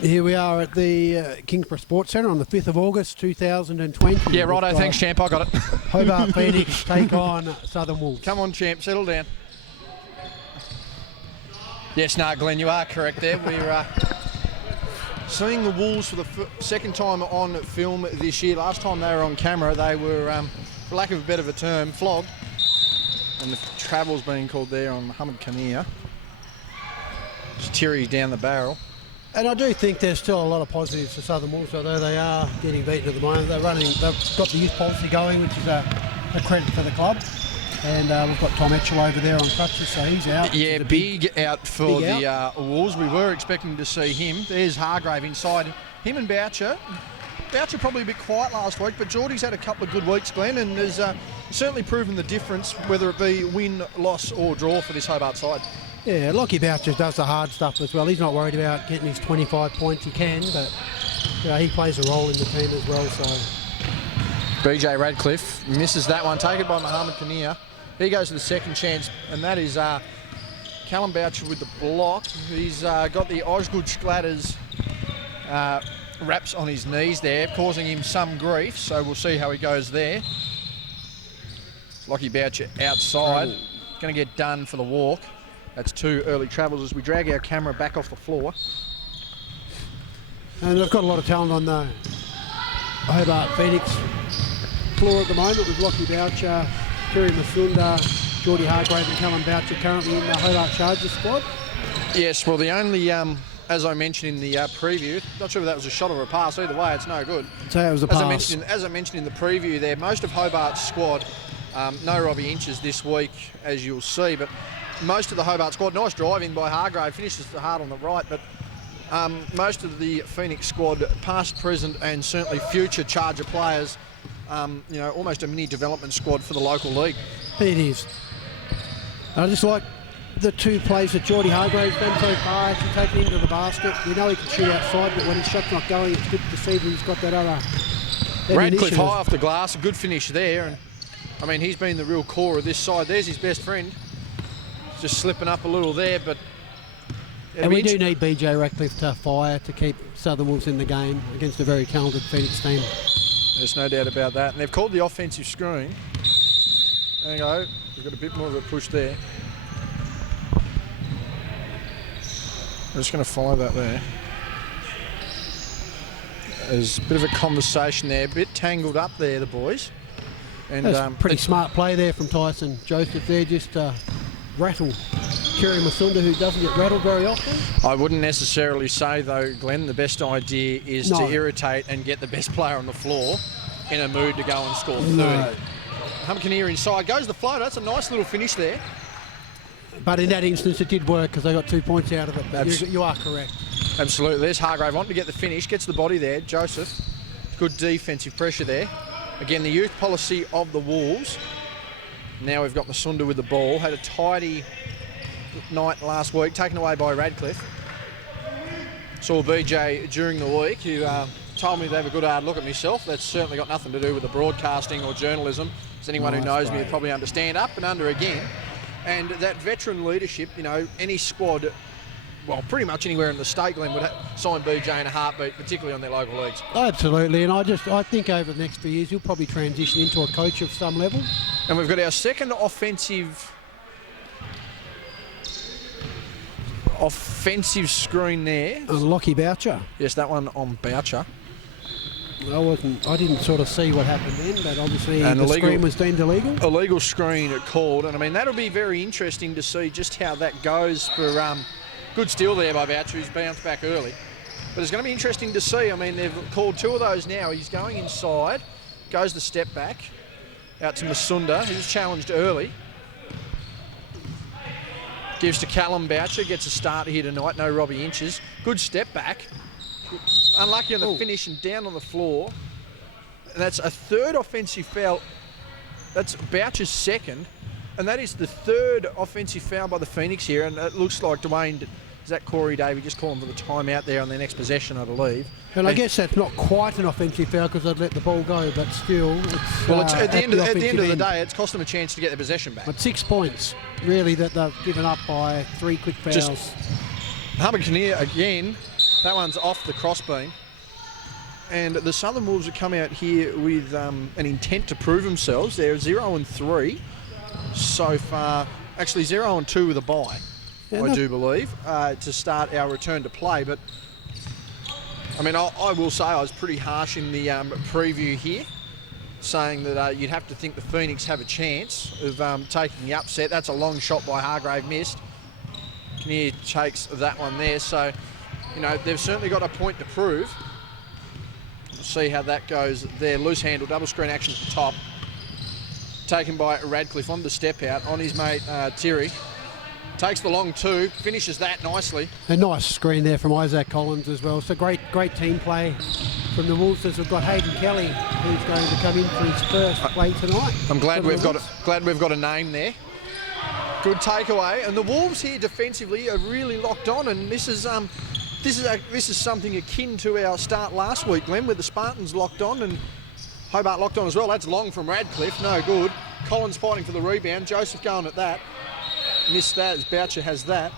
Here we are at the Kingsborough Sports Centre on the 5th of August 2020. Yeah, righto, thanks, champ, I got it. Hobart Phoenix take on Southern Wolves. Come on, champ, settle down. Yes, no, Glenn, you are correct there. We're seeing the Wolves for the second time on film this year. Last time they were on camera, they were, for lack of a better term, flogged. And the travel's being called there on Hobart Phoenix. Just Terry down the barrel. And I do think there's still a lot of positives for Southern Wolves, although they are getting beaten at the moment. They've got the youth policy going, which is a credit for the club. And we've got Tom Etchell over there on crutches, so he's out. Yeah, big out for the Wolves. We were expecting to see him. There's Hargrave inside. Him and Boucher. Boucher probably a bit quiet last week, but Geordie's had a couple of good weeks, Glenn, and has certainly proven the difference, whether it be win, loss or draw for this Hobart side. Yeah, Lockie Boucher does the hard stuff as well. He's not worried about getting his 25 points. He can, but he plays a role in the team as well. So BJ Radcliffe misses that one, taken by Mohamed Kinnear. He goes to the second chance, and that is Callum Boucher with the block. He's got the Osgood Splatters wraps on his knees there, causing him some grief, so we'll see how he goes there. Lockie Boucher outside, going to get done for the walk. That's two early travels as we drag our camera back off the floor. And they've got a lot of talent on the Hobart Phoenix floor at the moment with Lockie Boucher, Terry Masunda, Geordie Hargrave and Callum Boucher currently in the Hobart Chargers squad. Yes, well the only, as I mentioned in the preview, not sure if that was a shot or a pass, either way it's no good. So it was a pass. As I mentioned in the preview there, most of Hobart's squad, no Robbie Inches this week as you'll see, but most of the Hobart squad, nice driving by Hargrave, finishes the hard on the right, but most of the Phoenix squad, past, present and certainly future Charger players, almost a mini development squad for the local league. It is. I just like the two plays that Geordie Hargrave's done so far, actually taking into the basket. We know he can shoot outside, but when his shot's not going, it's good to see that he's got that other Radcliffe high off the glass, a good finish there. And I mean, he's been the real core of this side. There's his best friend. Just slipping up a little there, but... And we do need BJ Radcliffe to fire to keep Southern Wolves in the game against a very talented Phoenix team. There's no doubt about that. And they've called the offensive screen. There you go. We've got a bit more of a push there. I'm just going to follow that there. There's a bit of a conversation there, a bit tangled up there, the boys. And that's pretty smart play there from Tyson Joseph there, just rattle Kerry Masunda, who doesn't get rattled very often. I wouldn't necessarily say, though, Glenn, the best idea is to irritate and get the best player on the floor in a mood to go and score 30. No. Humkinnear inside, goes the floater. That's a nice little finish there. But in that instance, it did work because they got 2 points out of it. You are correct. Absolutely. There's Hargrave on to get the finish, gets the body there. Joseph, good defensive pressure there. Again, the youth policy of the Wolves. Now we've got Masunda with the ball. Had a tidy night last week, taken away by Radcliffe. Saw BJ during the week, who told me to have a good hard look at myself. That's certainly got nothing to do with the broadcasting or journalism. As anyone who knows me would probably understand, up and under again. And that veteran leadership, any squad, well, pretty much anywhere in the state, Glenn, would sign BJ in a heartbeat, particularly on their local leagues. Absolutely, and I think over the next few years he'll probably transition into a coach of some level. And we've got our second offensive screen there. And Lockie Boucher. Yes, that one on Boucher. I didn't sort of see what happened then, but obviously the screen was deemed illegal. Illegal screen called, and I mean that'll be very interesting to see just how that goes for good steal there by Boucher, who's bounced back early. But it's going to be interesting to see. I mean, they've called two of those now. He's going inside, goes the step back, out to Masunda, who's challenged early. Gives to Callum Boucher, gets a start here tonight, no Robbie Inches. Good step back. Unlucky on the finish and down on the floor. And that's a third offensive foul. That's Boucher's second. And that is the third offensive foul by the Phoenix here. And it looks like Dwayne, is that Corey Davey, just calling for the timeout there on their next possession, I believe. And I guess that's not quite an offensive foul because they'd let the ball go, but still, it's at the end of the day, it's cost them a chance to get their possession back. But 6 points, really, that they've given up by 3 quick fouls. Hobart Kinnear again That one's off the crossbeam. And the Southern Wolves have come out here with an intent to prove themselves. They're 0-3 so far. Actually 0-2 with a bye, I do believe, to start our return to play. But I mean, I will say I was pretty harsh in the preview here, saying that you'd have to think the Phoenix have a chance of taking the upset. That's a long shot by Hargrave, missed. Kinnear takes that one there. So, you know, they've certainly got a point to prove. We'll see how that goes there. Loose handle, double screen action at the top. Taken by Radcliffe on the step out on his mate Thierry. Takes the long two, finishes that nicely. A nice screen there from Isaac Collins as well. So great team play from the Wolves. We've got Hayden Kelly, who's going to come in for his first play tonight. I'm glad we've got a name there. Good takeaway, and the Wolves here defensively are really locked on, and this is something akin to our start last week, Glenn, where the Spartans locked on and Hobart locked on as well. That's long from Radcliffe, no good. Collins fighting for the rebound. Joseph going at that. Missed that as Boucher has that.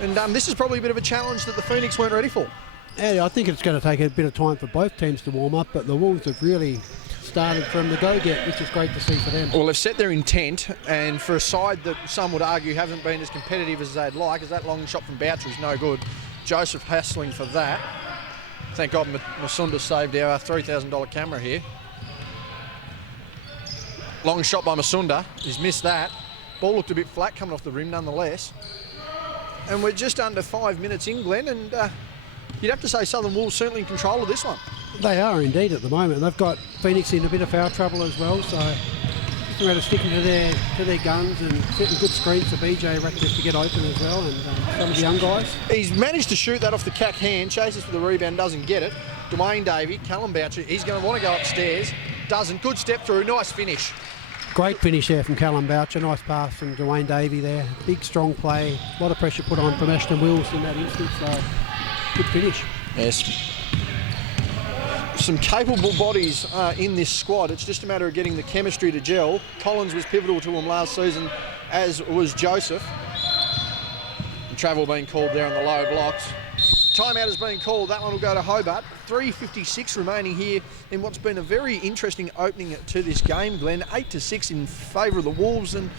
And this is probably a bit of a challenge that the Phoenix weren't ready for. Yeah, I think it's going to take a bit of time for both teams to warm up, but the Wolves have really started from the go-get, which is great to see for them. Well, they've set their intent, and for a side that some would argue haven't been as competitive as they'd like, as that long shot from Boucher is no good. Joseph hassling for that. Thank God Masunda saved our $3,000 camera here. Long shot by Masunda. He's missed that. Ball looked a bit flat coming off the rim nonetheless. And we're just under 5 minutes in, Glenn, and you'd have to say Southern Wolves certainly in control of this one. They are indeed at the moment. They've got Phoenix in a bit of foul trouble as well, so just a matter of sticking to their guns and setting good screens for BJ Ratcliffe to get open as well, and some of the young guys. He's managed to shoot that off the cack hand, chases for the rebound, doesn't get it. Dwayne Davey, Callum Boucher, he's going to want to go upstairs, doesn't. Good step through, nice finish. Great finish there from Callum Boucher. Nice pass from Dwayne Davey there. Big, strong play. A lot of pressure put on from Ashton Wills in that instance. So good finish. Yes. Some capable bodies in this squad. It's just a matter of getting the chemistry to gel. Collins was pivotal to him last season, as was Joseph. And travel being called there on the low blocks. Timeout has been called. That one will go to Hobart. 3:56 remaining here in what's been a very interesting opening to this game, Glenn. 8-6 in favour of the Wolves, and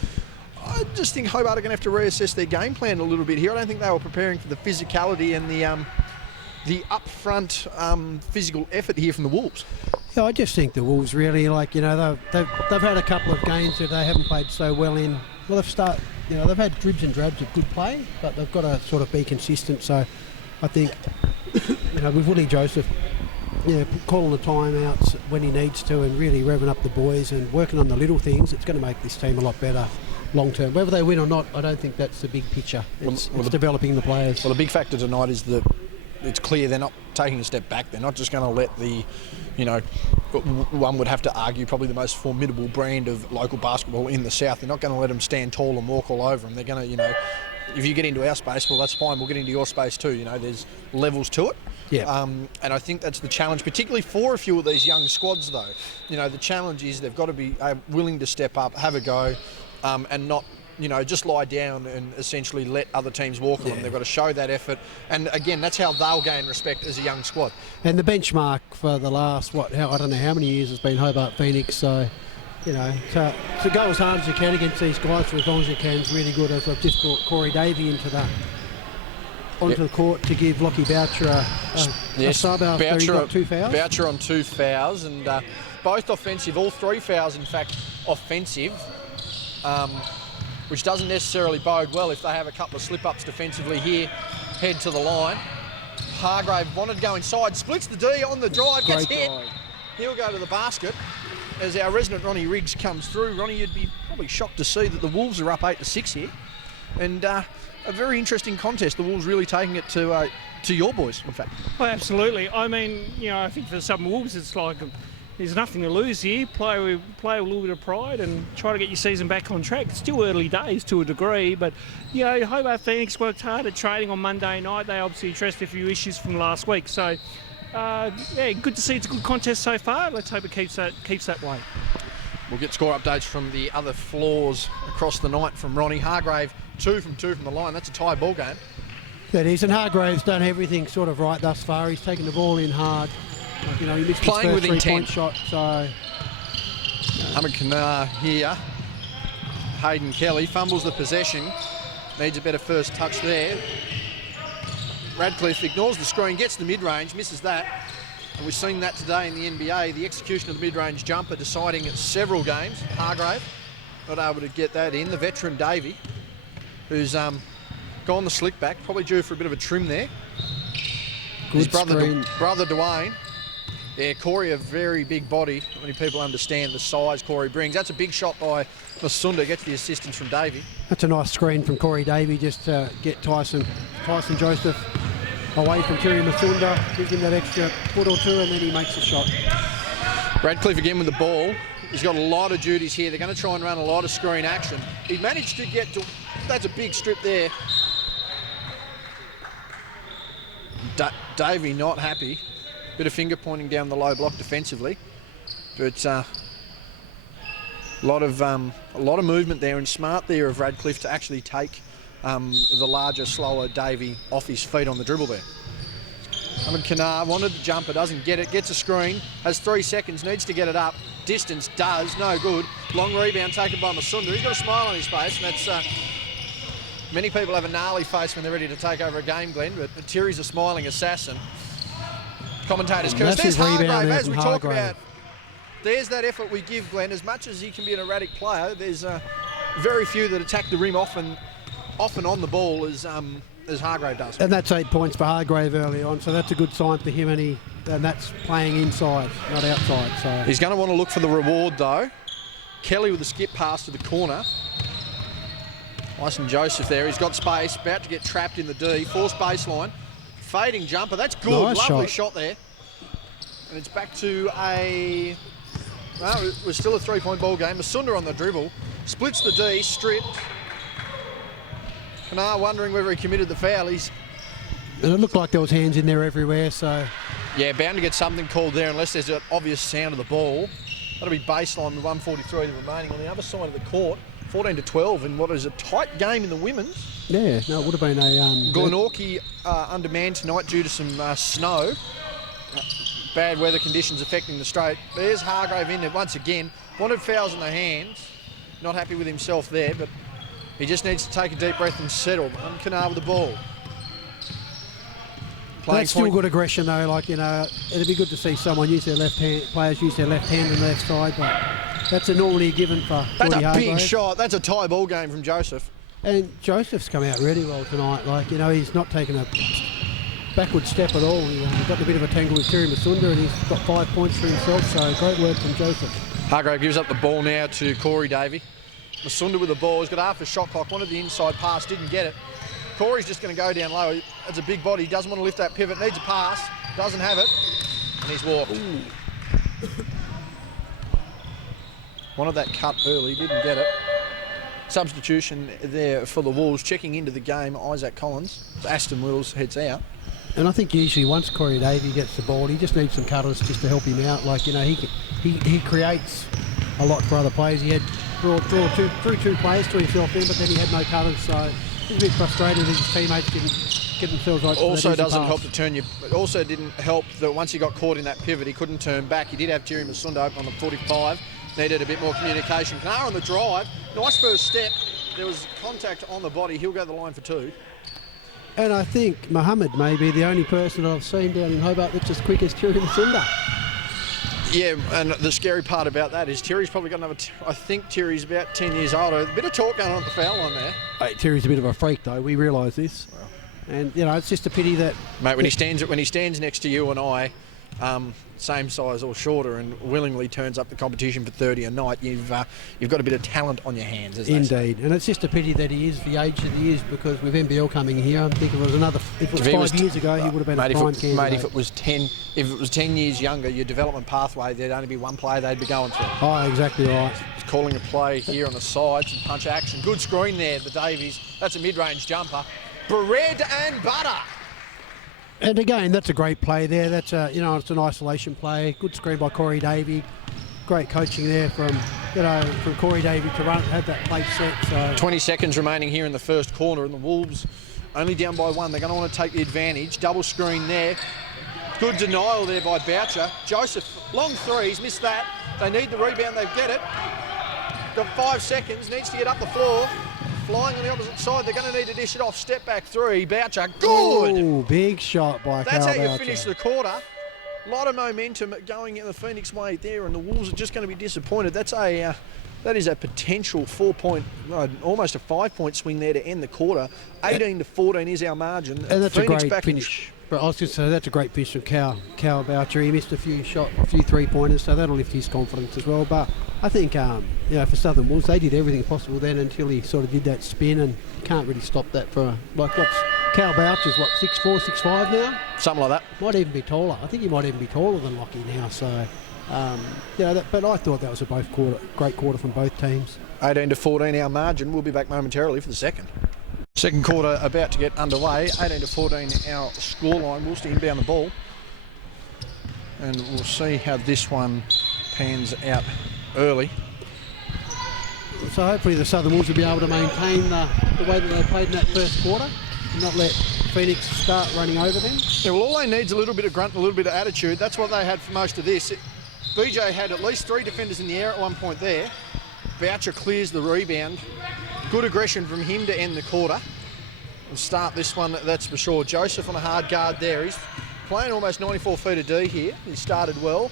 I just think Hobart are going to have to reassess their game plan a little bit here. I don't think they were preparing for the physicality and the upfront physical effort here from the Wolves. Yeah, I just think the Wolves really, like, you know, they've had a couple of games that they haven't played so well in. Well, they've had dribs and drabs of good play, but they've got to sort of be consistent. So I think, you know, with Willie Joseph, you know, calling the timeouts when he needs to and really revving up the boys and working on the little things, it's going to make this team a lot better long term. Whether they win or not, I don't think that's the big picture. It's developing the players. Well, the big factor tonight is that it's clear they're not taking a step back. They're not just going to let the, you know, one would have to argue probably the most formidable brand of local basketball in the South. They're not going to let them stand tall and walk all over them. They're going to, you know, if you get into our space, well, that's fine. We'll get into your space too. You know, there's levels to it. Yeah. And I think that's the challenge, particularly for a few of these young squads, though. You know, the challenge is they've got to be willing to step up, have a go, and not, you know, just lie down and essentially let other teams walk on them. They've got to show that effort. And again, that's how they'll gain respect as a young squad. And the benchmark for the last, I don't know how many years has been Hobart Phoenix. So, you know, to go as hard as you can against these guys for as long as you can is really good. As I've just brought Corey Davey onto the court to give Lockie Boucher a sub after he got 2 fouls. Boucher on 2 fouls, and both offensive, all 3 fouls in fact offensive, which doesn't necessarily bode well if they have a couple of slip-ups defensively here, head to the line. Hargrave wanted to go inside, splits the D on the drive, gets hit. He'll go to the basket as our resident Ronnie Riggs comes through. Ronnie, you'd be probably shocked to see that the Wolves are up 8-6 here. And a very interesting contest. The Wolves really taking it to your boys, in fact. Well, absolutely. I mean, you know, I think for some Wolves it's like there's nothing to lose here. Play with a little bit of pride and try to get your season back on track. It's still early days to a degree, but, you know, Hobart Phoenix worked hard at training on Monday night. They obviously addressed a few issues from last week. So, yeah, good to see it's a good contest so far. Let's hope it keeps that way. We'll get score updates from the other floors across the night from Ronnie. Hargrave, 2 from 2 from the line. That's a tie ball game. That is, and Hargrave's done everything sort of right thus far. He's taken the ball in hard. Like, he missed Playing his with first intent. 3-point shot, so... Ahmed Kanar here. Hayden Kelly fumbles the possession. Needs a better first touch there. Radcliffe ignores the screen, gets the mid-range, misses that. And we've seen that today in the NBA. The execution of the mid-range jumper deciding several games. Hargrave not able to get that in. The veteran Davey, who's gone the slick back, probably due for a bit of a trim there. Good His brother Dwayne. Yeah, Corey, a very big body. Not many people understand the size Corey brings. That's a big shot by Masunda. Gets the assistance from Davey. That's a nice screen from Corey Davey, just to get Tyson Joseph away from Terry Masunda, gives him that extra foot or two, and then he makes a shot. Radcliffe again with the ball. He's got a lot of duties here. They're going to try and run a lot of screen action. He managed to get to... That's a big strip there. Davey not happy. Bit of finger pointing down the low block defensively. But a lot of movement there, and smart there of Radcliffe to actually take the larger, slower Davey off his feet on the dribble there. Ahmed Kanar wanted the jumper, doesn't get it, gets a screen, has 3 seconds, needs to get it up. Distance does, no good. Long rebound taken by Masunda. He's got a smile on his face, and that's... many people have a gnarly face when they're ready to take over a game, Glenn, but Terry's a smiling assassin. Commentators curse. There's Hargrave, as we talk about. There's that effort we give Glenn. As much as he can be an erratic player, there's very few that attack the rim often on the ball as Hargrave does. And that's 8 points for Hargrave early on, so that's a good sign for him, and that's playing inside, not outside. So he's going to want to look for the reward though. Kelly with a skip pass to the corner. Tyson Joseph there. He's got space, about to get trapped in the D. Forced baseline. Fading jumper. That's good. Nice Lovely shot there. And it's back to a... Well, it was still a 3-point ball game. Masunda on the dribble. Splits the D, stripped. Kanar wondering whether he committed the foul. And it looked like there was hands in there everywhere, so... Yeah, bound to get something called there unless there's an obvious sound of the ball. That'll be baseline with 1:43 remaining on the other side of the court. 14-12 in what is a tight game in the women's. Yeah, no, it would have been a... Glenorchy undermanned tonight due to some snow. Bad weather conditions affecting the straight. There's Hargrave in there once again. Wanted fouls in the hands. Not happy with himself there, but he just needs to take a deep breath and settle. Kanar with the ball. That's still good aggression though, like, it'd be good to see someone use their left hand, players use their left hand and left side, but that's normally a given for That's a Hargrave. big shot. That's a tie ball game from Joseph. And Joseph's come out really well tonight. Like, he's not taken a backward step at all. He got a bit of a tangle with Terry Masunda, and he's got 5 points for himself, so great work from Joseph. Hargrave gives up the ball now to Corey Davey. Masunda with the ball. He's got half a shot clock. Wanted the inside pass, didn't get it. Corey's just going to go down low. That's a big body. He doesn't want to lift that pivot. Needs a pass. Doesn't have it. And he's walked. Wanted that cut early. Didn't get it. Substitution there for the Wolves. Checking into the game, Isaac Collins. Aston Wills heads out. And I think usually once Corey Davey gets the ball, he just needs some cutters just to help him out. Like, he creates a lot for other players. He had brought two players to himself in, but then he had no cutters, so he's a bit frustrated that his teammates didn't get themselves right. Also doesn't help to turn you. It also didn't help that once he got caught in that pivot, he couldn't turn back. He did have Terry Masunda open on the 45. Needed a bit more communication. Kanar on the drive. Nice first step. There was contact on the body. He'll go the line for 2. And I think Mohammed may be the only person I've seen down in Hobart that's as quick as Terry Masunda. Yeah, and the scary part about that is Terry's probably got another... I think Terry's about 10 years older. A bit of talk going on at the foul line there. Hey, Terry's a bit of a freak, though. We realise this. Well, and, it's just a pity that... Mate, when he stands next to you and I, same size or shorter, and willingly turns up the competition for 30 a night, you've got a bit of talent on your hands, as they say. Indeed, and it's just a pity that he is the age that he is, because with NBL coming here, I think if it was 5 years ago, he would have been a prime candidate. Mate, if it was 10 years younger, your development pathway, there'd only be one player they'd be going through. Oh, exactly right. He's calling a play here on the sides and punch action. Good screen there, the Davies. That's a mid-range jumper. Bread and butter. And again, that's a great play there. That's it's an isolation play. Good screen by Corey Davey. Great coaching there from Corey Davey to have that play set. So 20 seconds remaining here in the first quarter, and the Wolves only down by 1. They're going to want to take the advantage. Double screen there. Good denial there by Boucher. Joseph, long threes, missed that. They need the rebound, they get it. Got 5 seconds, needs to get up the floor. Flying on the opposite side, they're going to need to dish it off. Step back 3, Boucher, good! Ooh, big shot by That's Carl how you Boucher. finish the quarter. A lot of momentum going in the Phoenix way there, and the Wolves are just going to be disappointed. That is a potential 4-point, almost a 5-point swing there to end the quarter. 18-14 is our margin. And that's Phoenix a great back finish. But I was just say that's a great finish from Carl Boucher. He missed a few 3-pointers, so that'll lift his confidence as well. But I think, for Southern Wolves, they did everything possible then until he sort of did that spin, and can't really stop that for what's Carl Boucher's 6'4", 6'5" now. Something like that. Might even be taller. I think he might even be taller than Lockie now. So, but I thought that was a great quarter from both teams. 18-14 our margin. We'll be back momentarily for the second. Second quarter about to get underway. 18-14 our scoreline. Wolves to inbound the ball. And we'll see how this one pans out early. So hopefully the Southern Wolves will be able to maintain the way that they played in that first quarter and not let Phoenix start running over them. Yeah, well, all they need is a little bit of grunt and a little bit of attitude. That's what they had for most of this. BJ had at least 3 defenders in the air at one point there. Boucher clears the rebound. Good aggression from him to end the quarter and start this one, that's for sure. Joseph on a hard guard there. He's playing almost 94 feet of D here. He started well.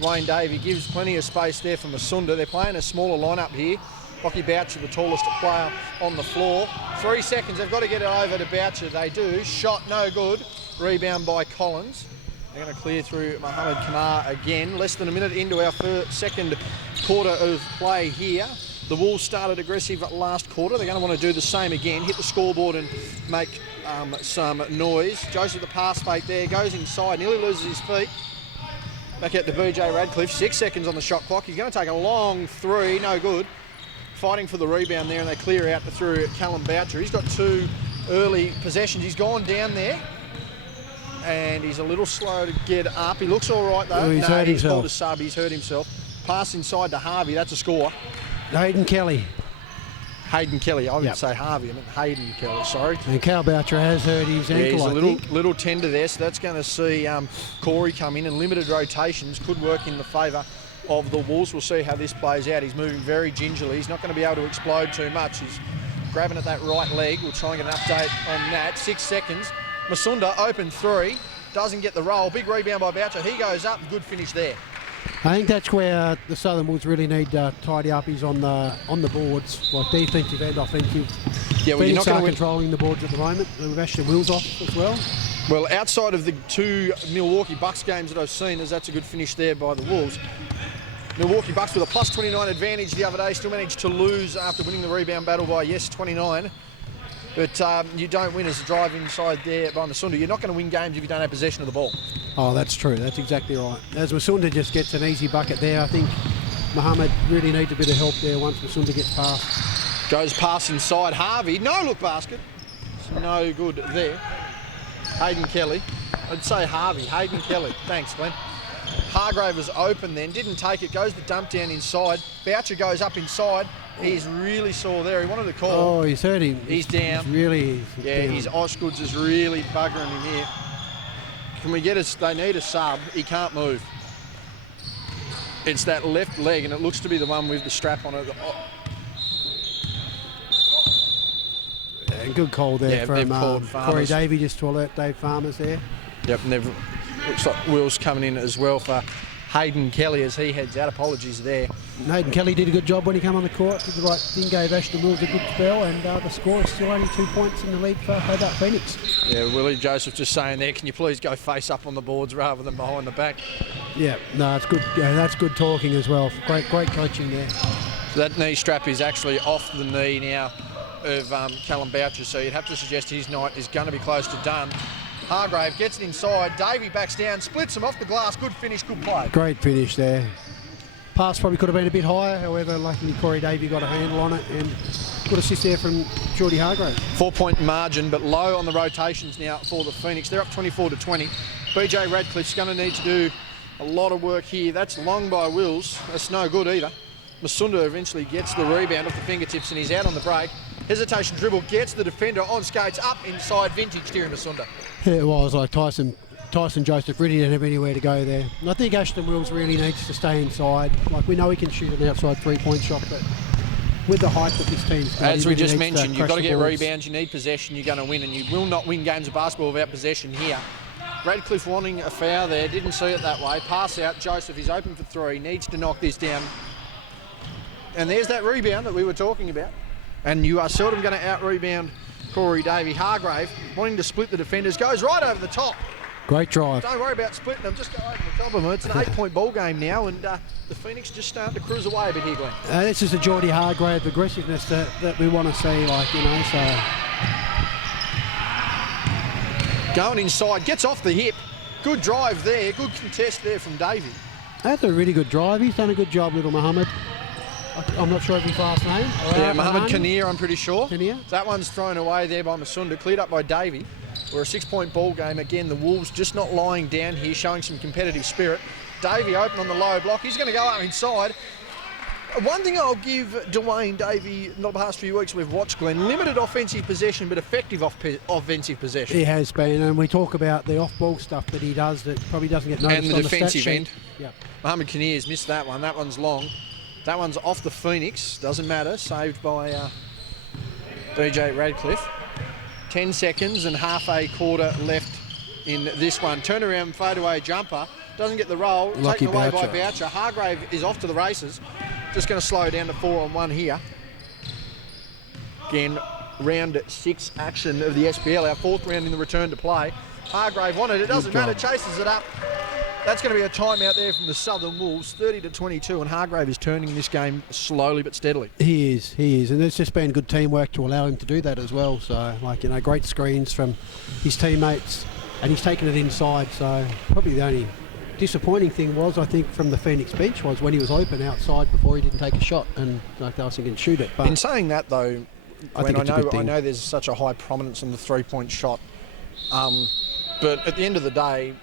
Wayne Davey gives plenty of space there for Masunda. They're playing a smaller lineup here. Lockie Boucher, the tallest player on the floor. 3 seconds, they've got to get it over to Boucher. They do. Shot no good. Rebound by Collins. They're going to clear through Mohamed Kamar again. Less than a minute into our second quarter of play here. The Wolves started aggressive last quarter. They're going to want to do the same again. Hit the scoreboard and make some noise. Joseph the pass fake there. Goes inside. Nearly loses his feet. Back out to BJ Radcliffe. 6 seconds on the shot clock. He's going to take a long 3. No good. Fighting for the rebound there, and they clear out through Callum Boucher. He's got 2 early possessions. He's gone down there. And he's a little slow to get up. He looks all right, though. Oh, he's hurt himself. Called a sub. He's hurt himself. Pass inside to Harvey. That's a score. Hayden Kelly. Hayden Kelly. I wouldn't say Harvey. I meant Hayden Kelly. Sorry. And Carl Boucher has hurt his ankle, he's a I think. little tender there, so that's going to see Corey come in, and limited rotations could work in the favour of the Wolves. We'll see how this plays out. He's moving very gingerly. He's not going to be able to explode too much. He's grabbing at that right leg. We'll try and get an update on that. 6 seconds. Masunda, open 3. Doesn't get the roll. Big rebound by Boucher. He goes up. Good finish there. I think that's where the Southern Wolves really need tidy uppies on the boards, like defensive and offensive. Yeah, well, you're not going to controlling the boards at the moment. We've actually wheels off as well. Well, outside of the 2 Milwaukee Bucks games that I've seen, that's a good finish there by the Wolves. Milwaukee Bucks with a plus 29 advantage the other day, still managed to lose after winning the rebound battle by 29. But you don't win as a drive inside there by Masunda. You're not going to win games if you don't have possession of the ball. Oh, that's true. That's exactly right. As Masunda just gets an easy bucket there, I think Mohamed really needs a bit of help there once Masunda gets past. Goes past inside. Harvey, no look basket. No good there. Hayden Kelly. I'd say Harvey. Hayden Kelly. Thanks, Glenn. Hargrave was open then, didn't take it, goes the dump down inside. Boucher goes up inside. He's really sore there. He wanted to call. Oh, he's hurt him. He's down. He's down. Down. His Osgoods is really buggering him here. Can we get they need a sub. He can't move. It's that left leg, and it looks to be the one with the strap on it. Yeah, good call there from Corey Davey, just to alert Dave Farmers there. Yep, and looks like Will's coming in as well for Hayden Kelly as he heads out. Apologies there. Hayden Kelly did a good job when he came on the court. Did the right thing, gave Ashton Wills a good spell, and the score is still only 2 points in the lead for Hobart Phoenix. Yeah, Willie Joseph just saying there, can you please go face up on the boards rather than behind the back? Yeah, no, it's good. Yeah, that's good talking as well. Great coaching there. So that knee strap is actually off the knee now of Callum Boucher, so you'd have to suggest his night is going to be close to done. Hargrave gets it inside. Davey backs down, splits him off the glass. Good finish, good play. Great finish there. Pass probably could have been a bit higher, however, luckily Corey Davey got a handle on it, and good assist there from Geordie Hargrave. 4-point margin, but low on the rotations now for the Phoenix. They're up 24-20. BJ Radcliffe's going to need to do a lot of work here. That's long by Wills. That's no good either. Masunda eventually gets the rebound off the fingertips, and he's out on the break. Hesitation dribble, gets the defender on skates, up inside, vintage Thierry Masunda. Yeah, it was like Tyson Joseph really didn't have anywhere to go there. And I think Ashton Wills really needs to stay inside. Like, we know he can shoot an outside three-point shot, but with the height that this team's got, as he we really just needs mentioned, to you've got to crush get the balls. rebounds, you need possession, you're going to win, and you will not win games of basketball without possession here. Radcliffe wanting a foul there, didn't see it that way. Pass out, Joseph is open for three, needs to knock this down. And there's that rebound that we were talking about. And you are seldom going to out-rebound Corey Davey. Hargrave wanting to split the defenders, goes right over the top. Great drive. Don't worry about splitting them, just go over the top of them. It's an 8-point ball game now, and the Phoenix just starting to cruise away a bit here, Glenn. This is the Geordie Hargrave aggressiveness that we want to see, like, you know, so... Going inside, gets off the hip. Good drive there, good contest there from Davey. That's a really good drive. He's done a good job, little Mohammed. I'm not sure of his last name. Yeah, Mohammed Kinnear, I'm pretty sure. Kinnear. That one's thrown away there by Masunda, cleared up by Davey. We're a 6-point ball game. Again, the Wolves just not lying down here, showing some competitive spirit. Davey open on the low block. He's going to go up inside. One thing I'll give Dwayne Davey in the past few weeks we've watched, Glenn, limited offensive possession but effective offensive possession. He has been, and we talk about the off-ball stuff that he does that probably doesn't get noticed And the on defensive stat sheet. end. Yep. Mohammed Kinnear's missed that one. That one's long. That one's off the Phoenix. Doesn't matter. Saved by DJ Radcliffe. 10 seconds and half a quarter left in this one. Turnaround fadeaway jumper. Doesn't get the roll. Lucky Taken away by Boucher. Boucher. Hargrave is off to the races. Just going to slow down to 4-on-1 here. Again, round 6 action of the SBL. Our 4th round in the return to play. Hargrave wanted it. Doesn't matter. Chases it up. That's going to be a timeout there from the Southern Wolves, 30-22, and Hargrave is turning this game slowly but steadily. He is, and there's just been good teamwork to allow him to do that as well. So, like, you know, great screens from his teammates, and he's taken it inside. So, probably the only disappointing thing was, I think, from the Phoenix bench was when he was open outside before he didn't take a shot, and like, they were thinking shoot it. But in saying that, though, I know there's such a high prominence in the 3-point shot, but at the end of the day,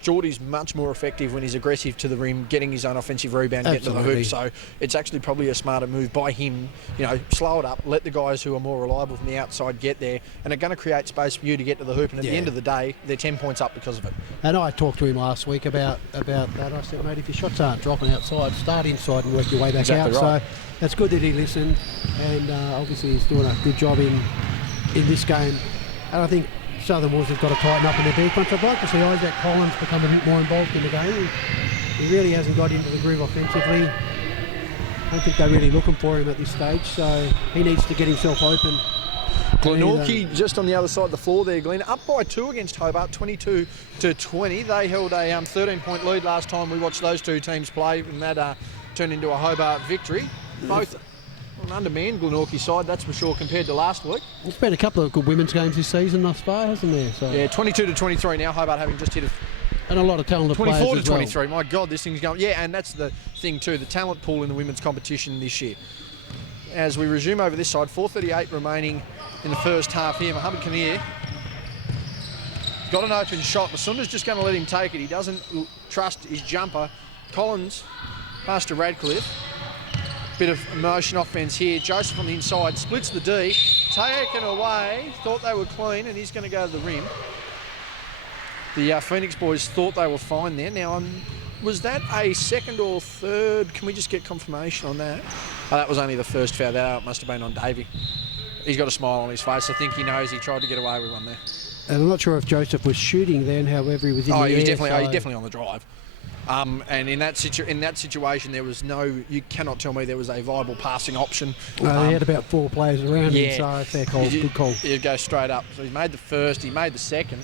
Geordie's much more effective when he's aggressive to the rim, getting his own offensive rebound, getting to the hoop. So it's actually probably a smarter move by him. You know, slow it up, let the guys who are more reliable from the outside get there, and they're going to create space for you to get to the hoop. And at the end of the day, they're 10 points up because of it. And I talked to him last week about that. I said, mate, if your shots aren't dropping outside, start inside and work your way back out. Right. So that's good that he listened, and obviously he's doing a good job in this game. And I think Southern Wolves have got to tighten up in their defence. I'd like to see Isaac Collins become a bit more involved in the game. He really hasn't got into the groove offensively. I don't think they're really looking for him at this stage, so he needs to get himself open. Glenorchy just on the other side of the floor there, Glenn. Up by 2 against Hobart, 22-20. They held a 13-point lead last time we watched those two teams play, and that turned into a Hobart victory. Both an undermanned Glenorchy side, that's for sure, compared to last week. There's been a couple of good women's games this season thus far, hasn't there? So. Yeah, 22-23 now, Hobart having just hit a and a lot of talented players as well. 24-23. My God, this thing's going. Yeah, and that's the thing too, the talent pool in the women's competition this year. As we resume over this side, 4:38 remaining in the first half here. Mohammed Kinnear got an open shot. Masunda's just going to let him take it. He doesn't trust his jumper. Collins pass to Radcliffe. Bit of motion offense here. Joseph on the inside, splits the D. Taken away. Thought they were clean, and he's going to go to the rim. The Phoenix boys thought they were fine there. Now, was that a second or third? Can we just get confirmation on that? Oh, that was only the first foul. That must have been on Davey. He's got a smile on his face. I think he knows he tried to get away with one there. And I'm not sure if Joseph was shooting then, however, he was in the air. He was definitely on the drive. And in that situation, there was you cannot tell me there was a viable passing option. He had about 4 players around him, so fair call, good call. He'd go straight up. So he made the first, he made the second.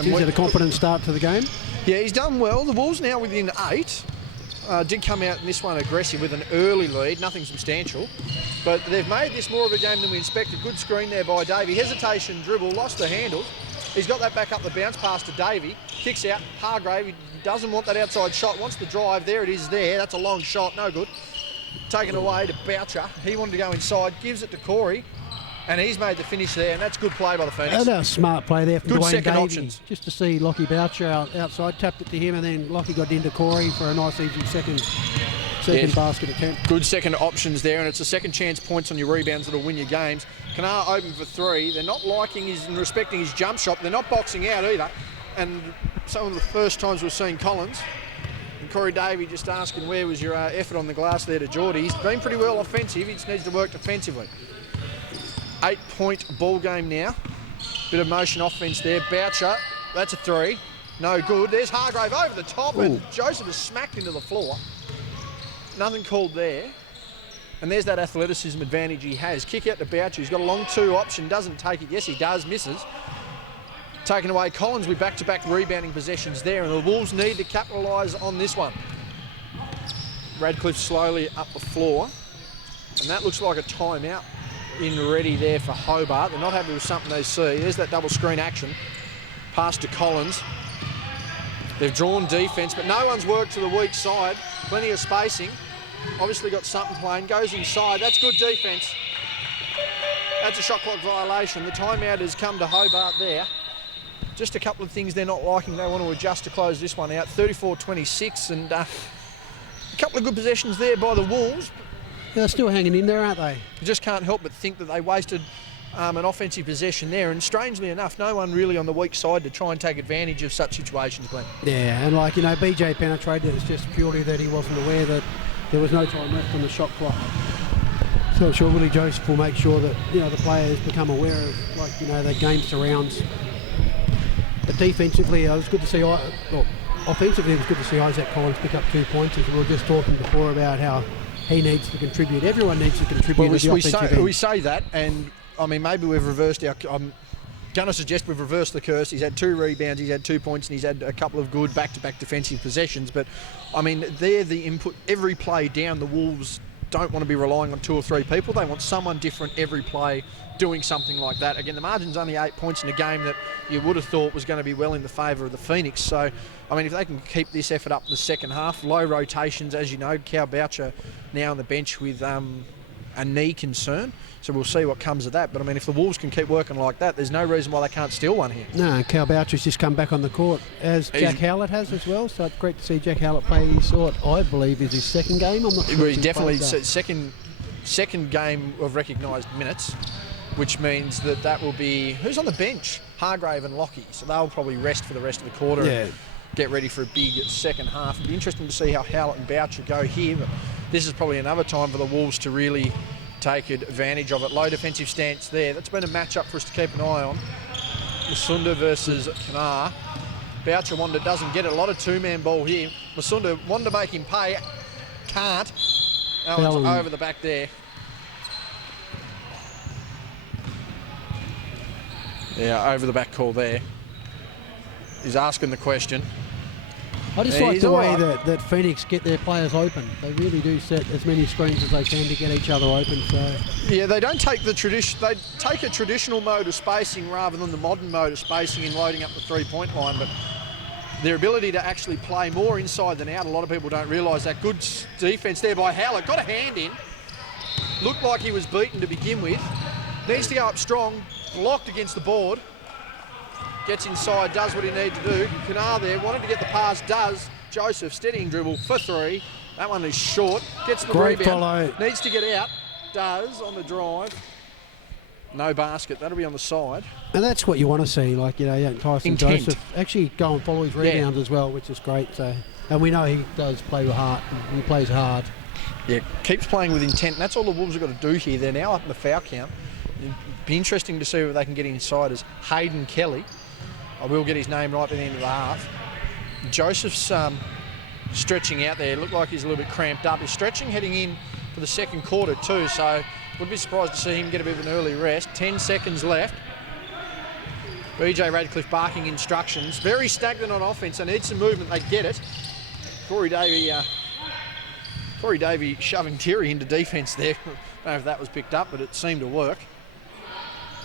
He's had a confident start to the game. Yeah, he's done well. The Wolves now within 8. Did come out in this one aggressive with an early lead, nothing substantial. But they've made this more of a game than we expected. Good screen there by Davey. Hesitation dribble, lost the handles. He's got that back up the bounce pass to Davey. Kicks out. Hargrave, he doesn't want that outside shot. Wants the drive. There it is there. That's a long shot. No good. Taken away to Boucher. He wanted to go inside. Gives it to Corey. And he's made the finish there. And that's good play by the Phoenix. And a smart play there from good Dwayne second Davey. Options. Just to see Lockie Boucher outside. Tapped it to him. And then Lockie got into Corey for a nice easy second second basket attempt. Good second options there, and it's a second chance points on your rebounds that'll win your games. Kanar open for three. They're not liking his and respecting his jump shot. They're not boxing out either. And some of the first times we've seen Collins and Corey Davey just asking where was your effort on the glass there to Geordie. He's been pretty well offensive. He just needs to work defensively. 8-point ball game now. Bit of motion offense there. Boucher, that's a three. No good. There's Hargrave over the top, and Joseph is smacked into the floor. Nothing called there. And there's that athleticism advantage he has. Kick out to Boucher. He's got a long two option. Doesn't take it. Yes, he does. Misses. Taken away Collins with back-to-back rebounding possessions there, and the Wolves need to capitalise on this one. Radcliffe slowly up the floor, and that looks like a timeout in ready there for Hobart. They're not happy with something they see. There's that double screen action. Pass to Collins. They've drawn defence, but no one's worked to the weak side. Plenty of spacing. Obviously got something playing. Goes inside. That's good defence. That's a shot clock violation. The timeout has come to Hobart there. Just a couple of things they're not liking. They want to adjust to close this one out. 34-26, and a couple of good possessions there by the Wolves. They're still hanging in there, aren't they? You just can't help but think that they wasted an offensive possession there, and strangely enough, no one really on the weak side to try and take advantage of such situations, Glenn. Yeah, and like, you know, BJ penetrated. It's just purely that he wasn't aware that there was no time left on the shot clock. So I'm sure Willie Joseph will make sure that, you know, the players become aware of, like, you know, the game surrounds. But defensively, it was good to see, offensively it was good to see Isaac Collins pick up 2 points, as we were just talking before about how he needs to contribute. Everyone needs to contribute. Well, at the offensive end. we say that, and I mean, maybe we've reversed our... I'm going to suggest we've reversed the curse. He's had 2 rebounds, he's had 2 points, and he's had a couple of good back-to-back defensive possessions. But, I mean, they're the input. Every play down, the Wolves don't want to be relying on 2 or 3 people. They want someone different every play doing something like that. Again, the margin's only 8 points in a game that you would have thought was going to be well in the favour of the Phoenix. So, I mean, if they can keep this effort up in the second half, low rotations, as you know, Cal Boucher now on the bench with a knee concern. So we'll see what comes of that. But, I mean, if the Wolves can keep working like that, there's no reason why they can't steal one here. No, Cal Boucher's just come back on the court, as Jack Howlett has as well. So it's great to see Jack Howlett play his sort, I believe, is his second game. I'm not sure. He's definitely second game of recognised minutes, which means that will be... Who's on the bench? Hargrave and Lockie. So they'll probably rest for the rest of the quarter and get ready for a big second half. It'll be interesting to see how Howlett and Boucher go here. But this is probably another time for the Wolves to really take advantage of it. Low defensive stance there. That's been a matchup for us to keep an eye on. Masunda versus Kanar. Boucher Wanda doesn't get it. A lot of two-man ball here. Masunda wanted to make him pay. Can't. That one's over the back there. Yeah, over the back call there. He's asking the question. I just like the way that Phoenix get their players open. They really do set as many screens as they can to get each other open. So yeah, they don't take the tradition. They take a traditional mode of spacing rather than the modern mode of spacing in loading up the three-point line. But their ability to actually play more inside than out, a lot of people don't realise that. Good defence there by Howlett. Got a hand in. Looked like he was beaten to begin with. Needs to go up strong. Blocked against the board. Gets inside, does what he needs to do. Kanar there, wanted to get the pass, does. Joseph, steadying dribble for 3. That one is short. Gets the Great rebound. Follow. Needs to get out. Does on the drive. No basket. That'll be on the side. And that's what you want to see. Like, you know, Tyson Intent. Joseph actually go and follow his rebounds as well, which is great. So, and we know he does play with heart. He plays hard. Yeah, keeps playing with intent. And that's all the Wolves have got to do here. They're now up in the foul count. It'd be interesting to see if they can get inside as Hayden Kelly. I will get his name right at the end of the half. Joseph's stretching out there. Looked like he's a little bit cramped up. He's stretching heading in for the second quarter too, so would be surprised to see him get a bit of an early rest. 10 seconds left. BJ Radcliffe barking instructions. Very stagnant on offense. They need some movement. They get it. Corey Davey shoving Terry into defence there. I don't know if that was picked up, but it seemed to work.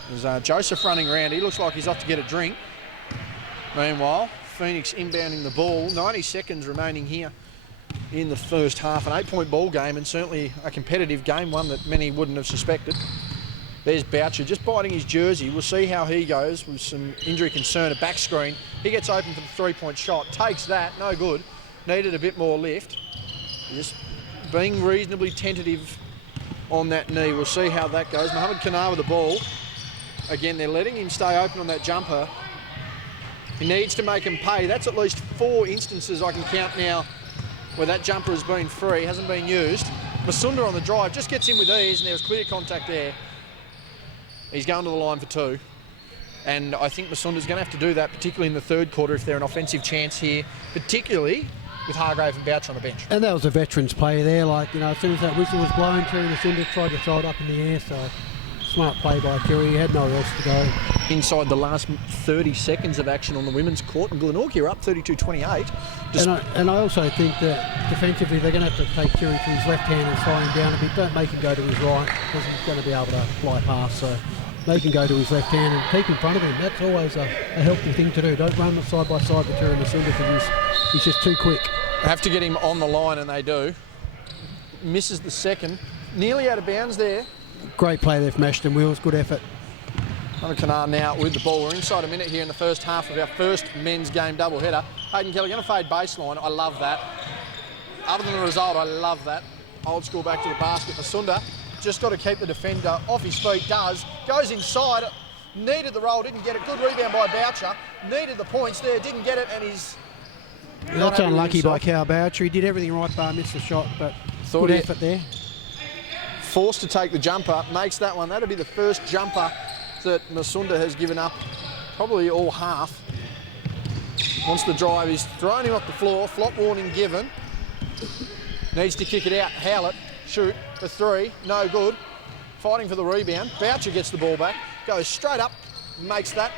There's Joseph running around. He looks like he's off to get a drink. Meanwhile, Phoenix inbounding the ball. 90 seconds remaining here in the first half. An 8-point ball game, and certainly a competitive game, one that many wouldn't have suspected. There's Boucher just biting his jersey. We'll see how he goes with some injury concern, a back screen. He gets open for the 3-point shot. Takes that, no good. Needed a bit more lift. He just being reasonably tentative on that knee. We'll see how that goes. Mohammed Kanar with the ball. Again, they're letting him stay open on that jumper. He needs to make him pay. That's at least 4 instances I can count now where that jumper has been free, hasn't been used. Masunda on the drive, just gets in with ease, and there was clear contact there. He's going to the line for 2. And I think Masunda's going to have to do that, particularly in the third quarter, if they're an offensive chance here, particularly with Hargrave and Boucher on the bench. And that was a veterans play there. Like, as soon as that whistle was blown, Terry Masunda tried to throw it up in the air. So smart play by Terry. He had nowhere else to go. Inside the last 30 seconds of action on the women's court, and Glenorchy are up 32-28. And I also think that defensively they're going to have to take Terry to his left hand and slow him down a bit. Don't make him go to his right, because he's going to be able to fly past. So they can go to his left hand and keep in front of him. That's always a healthy thing to do. Don't run side by side with Terry Masunda, because he's just too quick. Have to get him on the line, and they do. Misses the second. Nearly out of bounds there. Great play there from Ashton Wills. Good effort. Mohammed Kanar now with the ball. We're inside a minute here in the first half of our first men's game doubleheader. Hayden Kelly going to fade baseline. I love that. Other than the result, I love that. Old school back to the basket. Masunda just got to keep the defender off his feet. Does. Goes inside. Needed the roll. Didn't get it. Good rebound by Boucher. Needed the points there. Didn't get it, and he's... That's unlucky by Cal Boucher. He did everything right, bar missed the shot, but good effort there. Forced to take the jumper, makes that one. That'll be the first jumper that Masunda has given up, probably all half. Wants the drive, he's thrown him off the floor, flop warning given. Needs to kick it out, Howlett, shoot, for 3, no good. Fighting for the rebound, Boucher gets the ball back, goes straight up, makes that.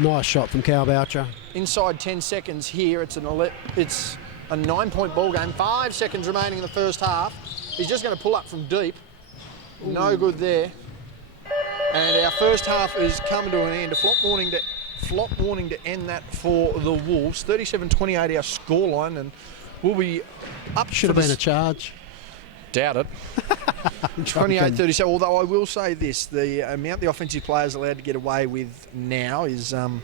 Nice shot from Cal Boucher. Inside 10 seconds here, it's a 9-point ball game, 5 seconds remaining in the first half. He's just going to pull up from deep. No good there. And our first half is coming to an end. A flop warning to end that for the Wolves. 37-28 our scoreline, and we'll be up. Should have been a charge. Doubt it. 28-37. Although I will say this: the amount the offensive players are allowed to get away with now is a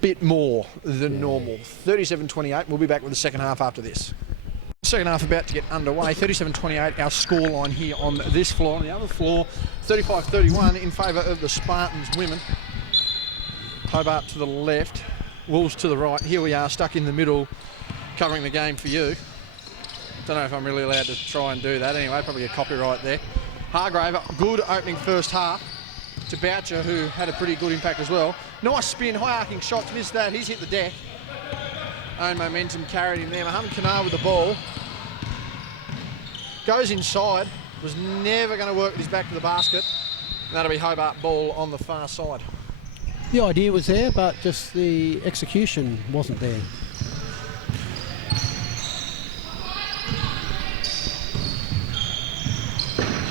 bit more than normal. 37-28. We'll be back with the second half after this. Second half about to get underway. 37-28 our scoreline here on this floor. On the other floor, 35-31 in favour of the Spartans women. Hobart to the left, Wolves to the right. Here we are, stuck in the middle, covering the game for you. Don't know if I'm really allowed to try and do that. Anyway, probably a copyright there. Hargrave, good opening first half to Boucher, who had a pretty good impact as well. Nice spin, high arcing shots, missed that. He's hit the deck. Own momentum carried him there. Mohammed Kanar with the ball. Goes inside. Was never going to work with his back to the basket. That'll be Hobart ball on the far side. The idea was there, but just the execution wasn't there.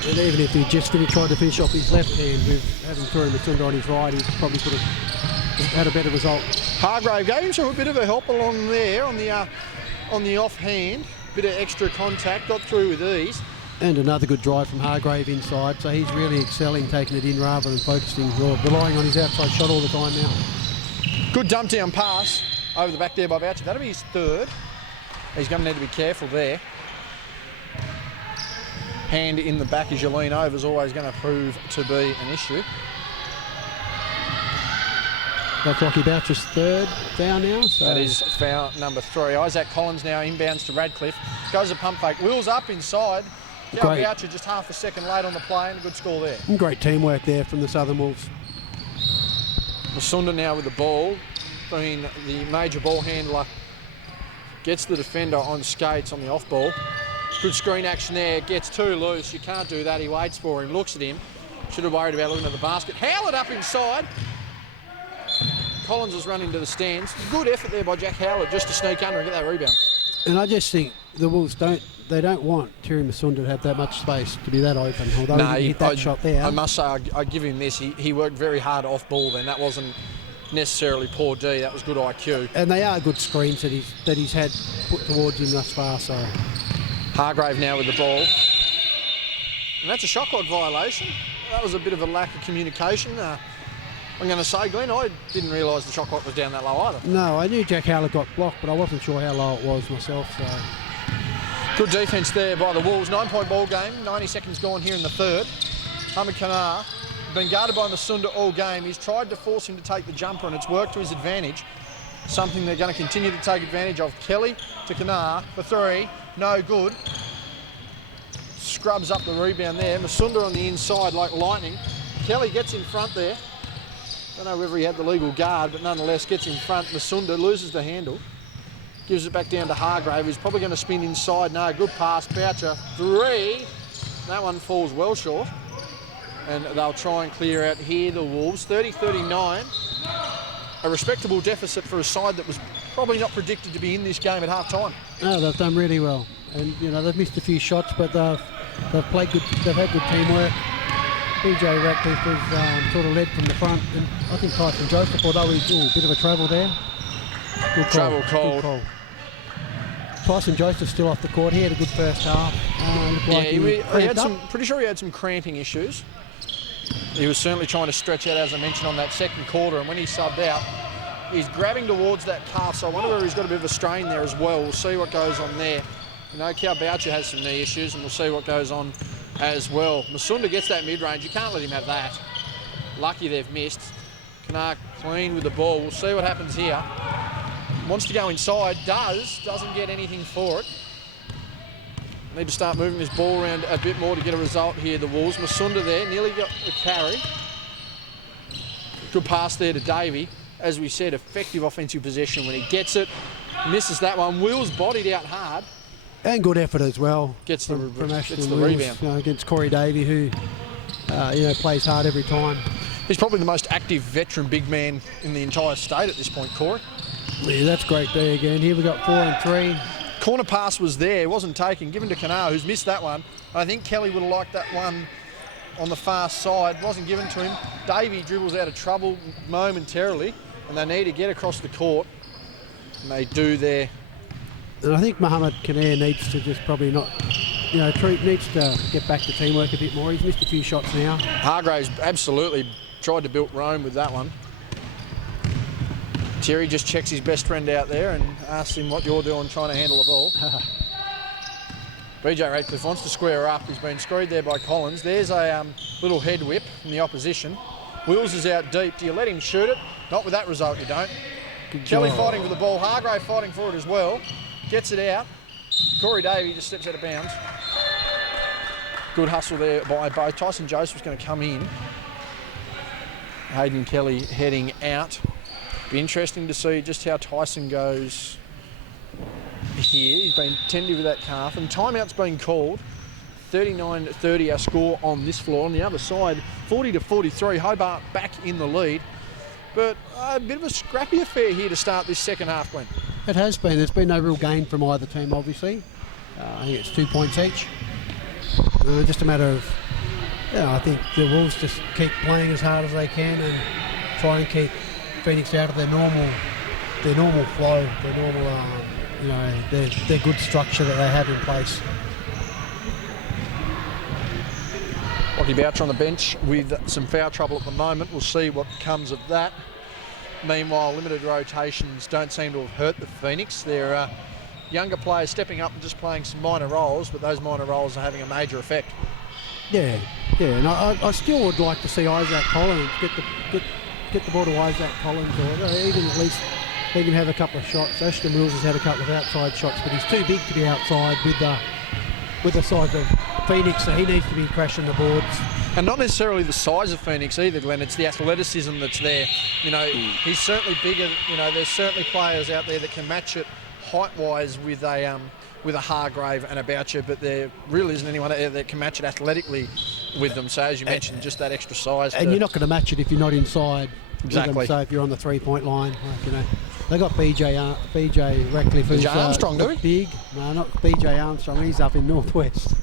And even if he just tried to finish off his left hand with having Terry Masunda on his right, he probably could have had a better result. Hargrave gave himself a bit of a help along there on the offhand. Bit of extra contact, got through with ease. And another good drive from Hargrave inside, so he's really excelling, taking it in rather than focusing or relying on his outside shot all the time now. Good dump down pass over the back there by Boucher. That'll be his third. He's going to need to be careful there. Hand in the back as you lean over is always going to prove to be an issue. That's Lockie Boucher's third foul now. So that is foul number 3. Isaac Collins now inbounds to Radcliffe. Goes a pump fake. Wheels up inside. Boucher just half a second late on the play, and a good score there. And great teamwork there from the Southern Wolves. Masunda now with the ball, being the major ball handler. Gets the defender on skates on the off ball. Good screen action there. Gets too loose. You can't do that. He waits for him, looks at him. Should have worried about looking at the basket. Howlett up inside. Collins has run into the stands. Good effort there by Jack Howlett just to sneak under and get that rebound. And I just think the Wolves don't want Terry Masunda to have that much space to be that open, although he hit that shot there. I must say, I give him this. He worked very hard off ball then. That wasn't necessarily poor D. That was good IQ. And they are good screens that he's had put towards him thus far. So Hargrave now with the ball. And that's a shot clock violation. That was a bit of a lack of communication. I'm going to say, Glenn, I didn't realise the shot clock was down that low either. No, I knew Jack Howlett got blocked, but I wasn't sure how low it was myself. So Good defence there by the Wolves. 9-point ball game, 90 seconds gone here in the third. Ahmed Kanar been guarded by Masunda all game. He's tried to force him to take the jumper and it's worked to his advantage. Something they're going to continue to take advantage of. Kelly to Kanar for three. No good. Scrubs up the rebound there. Masunda on the inside like lightning. Kelly gets in front there. Don't know whether he had the legal guard, but nonetheless gets in front. Masunda loses the handle. Gives it back down to Hargrave, who's probably going to spin inside. No, good pass. Boucher, three. That one falls well short. And they'll try and clear out here, the Wolves. 30-39. A respectable deficit for a side that was probably not predicted to be in this game at half-time. No, they've done really well. And, you know, they've missed a few shots, but they've played good. They've had good teamwork. BJ Ratcliffe has sort of led from the front. And I think Tyson Joseph, although he's a bit of a travel there. Good call. Travel call. Good call. Tyson Joseph still off the court. He had a good first half. He had some. Pretty sure he had some cramping issues. He was certainly trying to stretch out, as I mentioned, on that second quarter. And when he subbed out, he's grabbing towards that calf. So I wonder whether he's got a bit of a strain there as well. We'll see what goes on there. You know, Cal Boucher has some knee issues, and we'll see what goes on as well. Masunda gets that mid-range. You can't let him have that. Lucky they've missed. Kanar clean with the ball. We'll see what happens here. Wants to go inside, doesn't get anything for it. Need to start moving this ball around a bit more to get a result here, the Wolves. Masunda there, nearly got the carry. Good pass there to Davey. As we said, effective offensive possession when he gets it. Misses that one. Will's bodied out hard. And good effort as well. Gets the Wills, rebound. You know, against Corey Davey, who plays hard every time. He's probably the most active veteran big man in the entire state at this point, Corey. Yeah, that's great there again. Here we got 4 and 3. Corner pass was there, wasn't taken, given to Kanar, who's missed that one. I think Kelly would have liked that one on the far side, wasn't given to him. Davey dribbles out of trouble momentarily, and they need to get across the court, and they do there. And I think Mohamed Kanar needs to just probably not, needs to get back to teamwork a bit more. He's missed a few shots now. Hargraves absolutely tried to build Rome with that one. Terry just checks his best friend out there and asks him what you're doing trying to handle the ball. BJ Radcliffe wants to square up. He's been screwed there by Collins. There's a little head whip from the opposition. Wills is out deep. Do you let him shoot it? Not with that result, you don't. Kelly fighting for the ball. Hargrave fighting for it as well. Gets it out. Corey Davey just steps out of bounds. Good hustle there by both. Tyson Joseph's going to come in. Hayden Kelly heading out. Be interesting to see just how Tyson goes here. He's been tender with that calf, and timeout's been called. 39-30 our score on this floor. On the other side, 40-43, Hobart back in the lead. But a bit of a scrappy affair here to start this second half, Glenn. It has been. There's been no real gain from either team, obviously. I think it's 2 points each. Just a matter of, I think the Wolves just keep playing as hard as they can and try and keep Phoenix out of their normal flow, their normal, their good structure that they have in place. Lockie Boucher on the bench with some foul trouble at the moment. We'll see what comes of that. Meanwhile, limited rotations don't seem to have hurt the Phoenix. They're younger players stepping up and just playing some minor roles, but those minor roles are having a major effect. Yeah, and I still would like to see Isaac Collins get the ball to Isaac Collins, or even at least let him have a couple of shots. Ashton Mills has had a couple of outside shots, but he's too big to be outside with the size of Phoenix, so he needs to be crashing the boards. And not necessarily the size of Phoenix either, Glenn. It's the athleticism that's there. He's certainly bigger. There's certainly players out there that can match it height-wise with a Hargrave and a Boucher, but there really isn't anyone out there that can match it athletically with them. So as you mentioned, just that extra size. And you're not going to match it if you're not inside. Exactly. So if you're on the 3-point line, they got BJ Ratcliffe, who's BJ Armstrong, do we? Big. No, not BJ Armstrong. He's up in Northwest.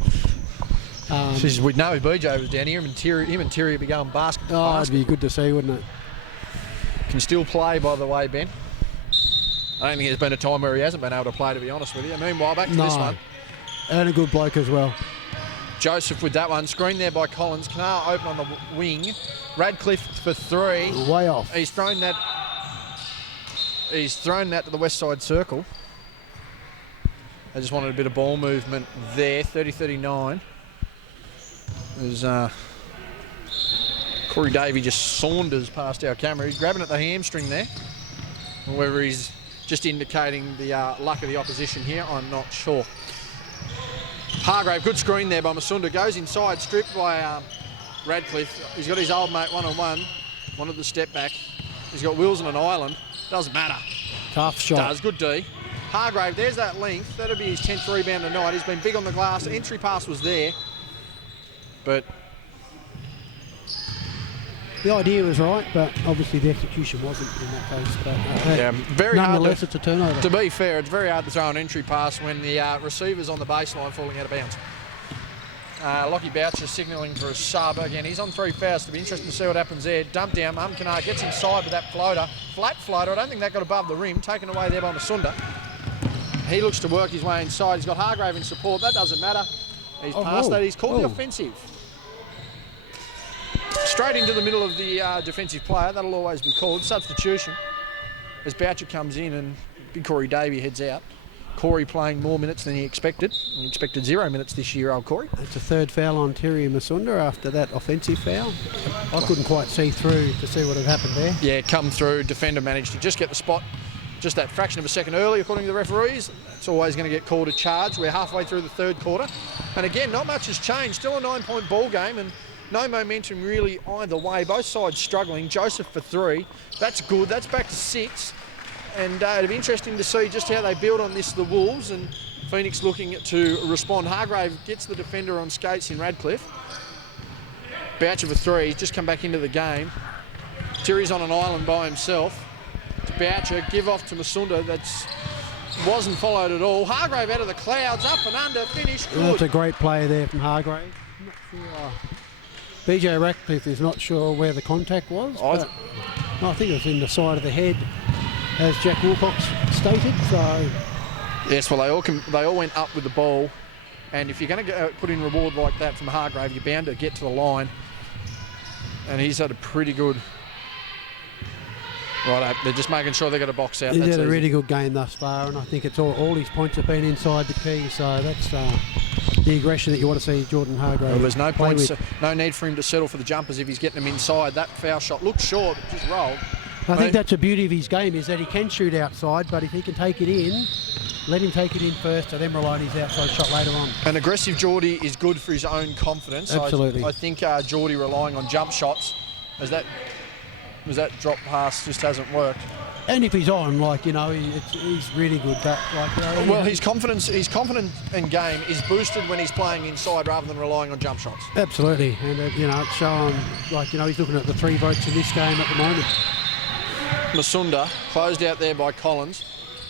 We'd know if BJ was down here. Him and Terry would be going basketball. Oh, it'd be good to see, wouldn't it? Can still play, by the way, Ben. I don't think there's been a time where he hasn't been able to play, to be honest with you. Meanwhile, back to this one. And a good bloke as well. Joseph with that one. Screened there by Collins. Kanar open on the wing. Radcliffe for three. Way off. He's thrown that to the west side circle. They just wanted a bit of ball movement there. 30-39. As Corey Davey just saunders past our camera. He's grabbing at the hamstring there. Or whether he's just indicating the luck of the opposition here, I'm not sure. Hargrave, good screen there by Masunda. Goes inside, stripped by Radcliffe. He's got his old mate one-on-one. Wanted the step back. He's got Wills on an island. Doesn't matter. Tough shot. Does, good D. Hargrave, there's that length. That'll be his 10th rebound tonight. He's been big on the glass. Entry pass was there. But the idea was right, but obviously the execution wasn't in that case. But yeah, very hard. Nonetheless, it's a turnover. To be fair, it's very hard to throw an entry pass when the receiver's on the baseline falling out of bounds. Lockie Boucher signalling for a sub. Again, he's on 3 fouls. It'll be interesting to see what happens there. Dump down. Umkanar gets inside with that floater. Flat floater. I don't think that got above the rim. Taken away there by Masunda. He looks to work his way inside. He's got Hargrave in support. That doesn't matter. He's past that. He's called the offensive. Straight into the middle of the defensive player. That'll always be called. Substitution. As Boucher comes in and big Corey Davey heads out. Corey playing more minutes than he expected. He expected 0 minutes this year, old Corey. It's a 3rd foul on Terry Masunda after that offensive foul. I couldn't quite see through to see what had happened there. Yeah, come through. Defender managed to just get the spot just that fraction of a second early, according to the referees. It's always going to get called a charge. We're halfway through the 3rd quarter. And again, not much has changed. Still a 9-point ball game and no momentum really either way. Both sides struggling. Joseph for 3. That's good. That's back to 6. And it'll be interesting to see just how they build on this, the Wolves, and Phoenix looking to respond. Hargrave gets the defender on skates in Radcliffe. Boucher for 3. He's just come back into the game. Terry's on an island by himself. To Boucher, give off to Masunda. Wasn't followed at all. Hargrave out of the clouds, up and under, finish good. That's a great play there from Hargrave. I'm not sure. BJ Radcliffe is not sure where the contact was. But I think it was in the side of the head, as Jack Wilcox stated. So yes, well they all went up with the ball, and if you're going to put in reward like that from Hargrave, you're bound to get to the line. And he's had a pretty good. Right, they're just making sure they've got a box out. He's had a really good game thus far, and I think it's all his points have been inside the key. So that's the aggression that you want to see Jordan Hargrave. Well, there's no points, no need for him to settle for the jumpers if he's getting them inside. That foul shot looked short, but just rolled. I think that's the beauty of his game, is that he can shoot outside, but if he can take it in, let him take it in first and then rely on his outside shot later on. An aggressive Geordie is good for his own confidence. Absolutely. I think Geordie relying on jump shots, as that drop pass just hasn't worked. And if he's on, he's really good. But his confidence in game is boosted when he's playing inside rather than relying on jump shots. Absolutely, and it's showing he's looking at the 3 votes in this game at the moment. Masunda closed out there by Collins,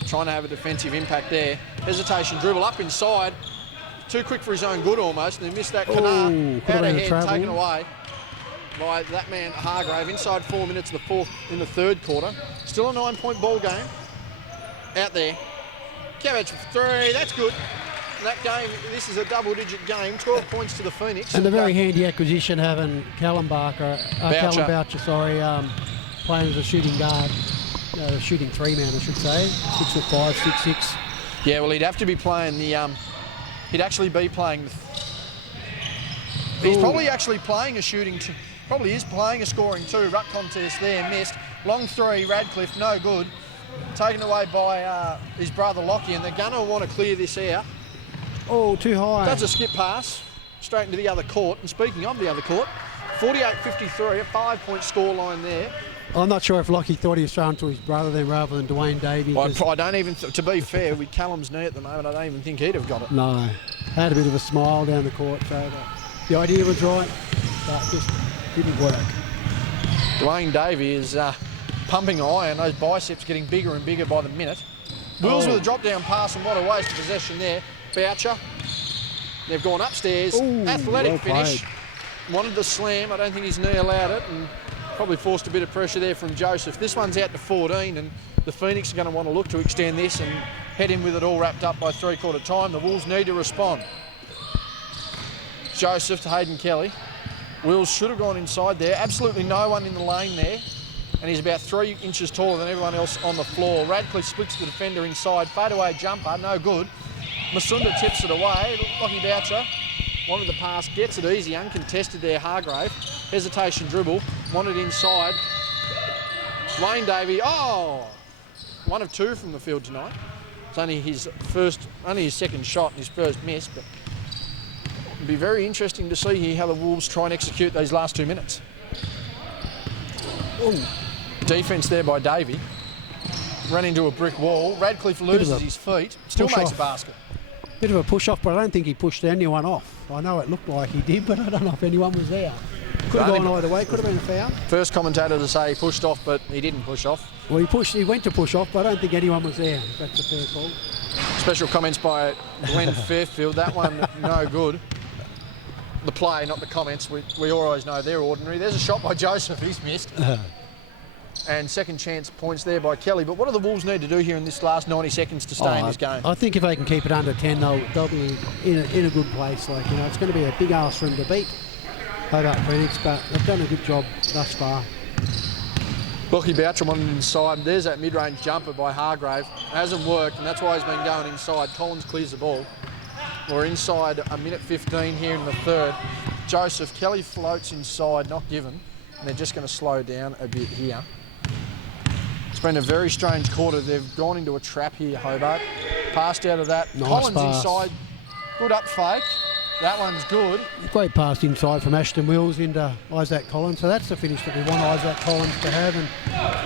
trying to have a defensive impact there. Hesitation, dribble up inside, too quick for his own good almost, and he missed that Kanar out ahead, taken away by that man Hargrave. Inside 4 minutes in the 3rd quarter. Still a 9-point ball game out there. Cabbage for 3, that's good. That game, this is a double-digit game, 12 points to the Phoenix. And a very handy acquisition having Callum Boucher, playing as a shooting guard, shooting 3-man, I should say. 6'5", 6'6". Yeah, well, he'd have to be playing the. He'd actually be playing. He's probably actually playing a shooting. Probably is playing a scoring 2. Ruck contest there, missed. Long 3, Radcliffe, no good. Taken away by his brother Lockie, and they're going to want to clear this out. Oh, too high. Does a skip pass straight into the other court. And speaking of the other court, 48-53, a 5-point scoreline there. I'm not sure if Lockie thought he was throwing to his brother then rather than Dwayne Davey. I don't even, to be fair, with Callum's knee at the moment, I don't even think he'd have got it. No. Had a bit of a smile down the court, so the idea was right, but just didn't work. Dwayne Davey is pumping iron, those biceps getting bigger and bigger by the minute. Wills with a drop-down pass, and what a waste of possession there. Boucher, they've gone upstairs. Ooh, athletic finish. Wanted the slam, I don't think his knee allowed it, and probably forced a bit of pressure there from Joseph. This one's out to 14, and the Phoenix are going to want to look to extend this and head in with it all wrapped up by 3/4 time. The Wolves need to respond. Joseph to Hayden Kelly. Wills should have gone inside there. Absolutely no one in the lane there. And he's about 3 inches taller than everyone else on the floor. Radcliffe splits the defender inside. Fadeaway jumper, no good. Masunda tips it away. Lockie Boucher wanted the pass, gets it easy, uncontested there. Hargrave, hesitation dribble, wanted inside. Wayne Davey, 1 of 2 from the field tonight. It's only his second shot and his first miss, but it'll be very interesting to see here how the Wolves try and execute these last 2 minutes. Ooh. Defence there by Davey. Ran into a brick wall. Radcliffe loses his feet, still makes a basket. Bit of a push-off, but I don't think he pushed anyone off. I know it looked like he did, but I don't know if anyone was there. Could have gone either way, could have been a foul. First commentator to say he pushed off, but he didn't push off. Well, he went to push off, but I don't think anyone was there. That's a fair call. Special comments by Glenn Fairfield. That one, no good. The play, not the comments. We always know they're ordinary. There's a shot by Joseph, he's missed. And second chance points there by Kelly. But what do the Wolves need to do here in this last 90 seconds to stay in this game? I think if they can keep it under 10, they'll be in a good place. It's going to be a big ask for them to beat Hobart Phoenix, but they've done a good job thus far. Lockie Boucher wanted inside. There's that mid-range jumper by Hargrave. It hasn't worked, and that's why he's been going inside. Collins clears the ball. We're inside a minute 15 here in the third. Joseph, Kelly floats inside, not given. And they're just going to slow down a bit here. It's been a very strange quarter. They've gone into a trap here, Hobart. Passed out of that. Nice Collins pass. Inside. Good up fake. That one's good. Great pass inside from Ashton Wills into Isaac Collins. So that's the finish that we want Isaac Collins to have. And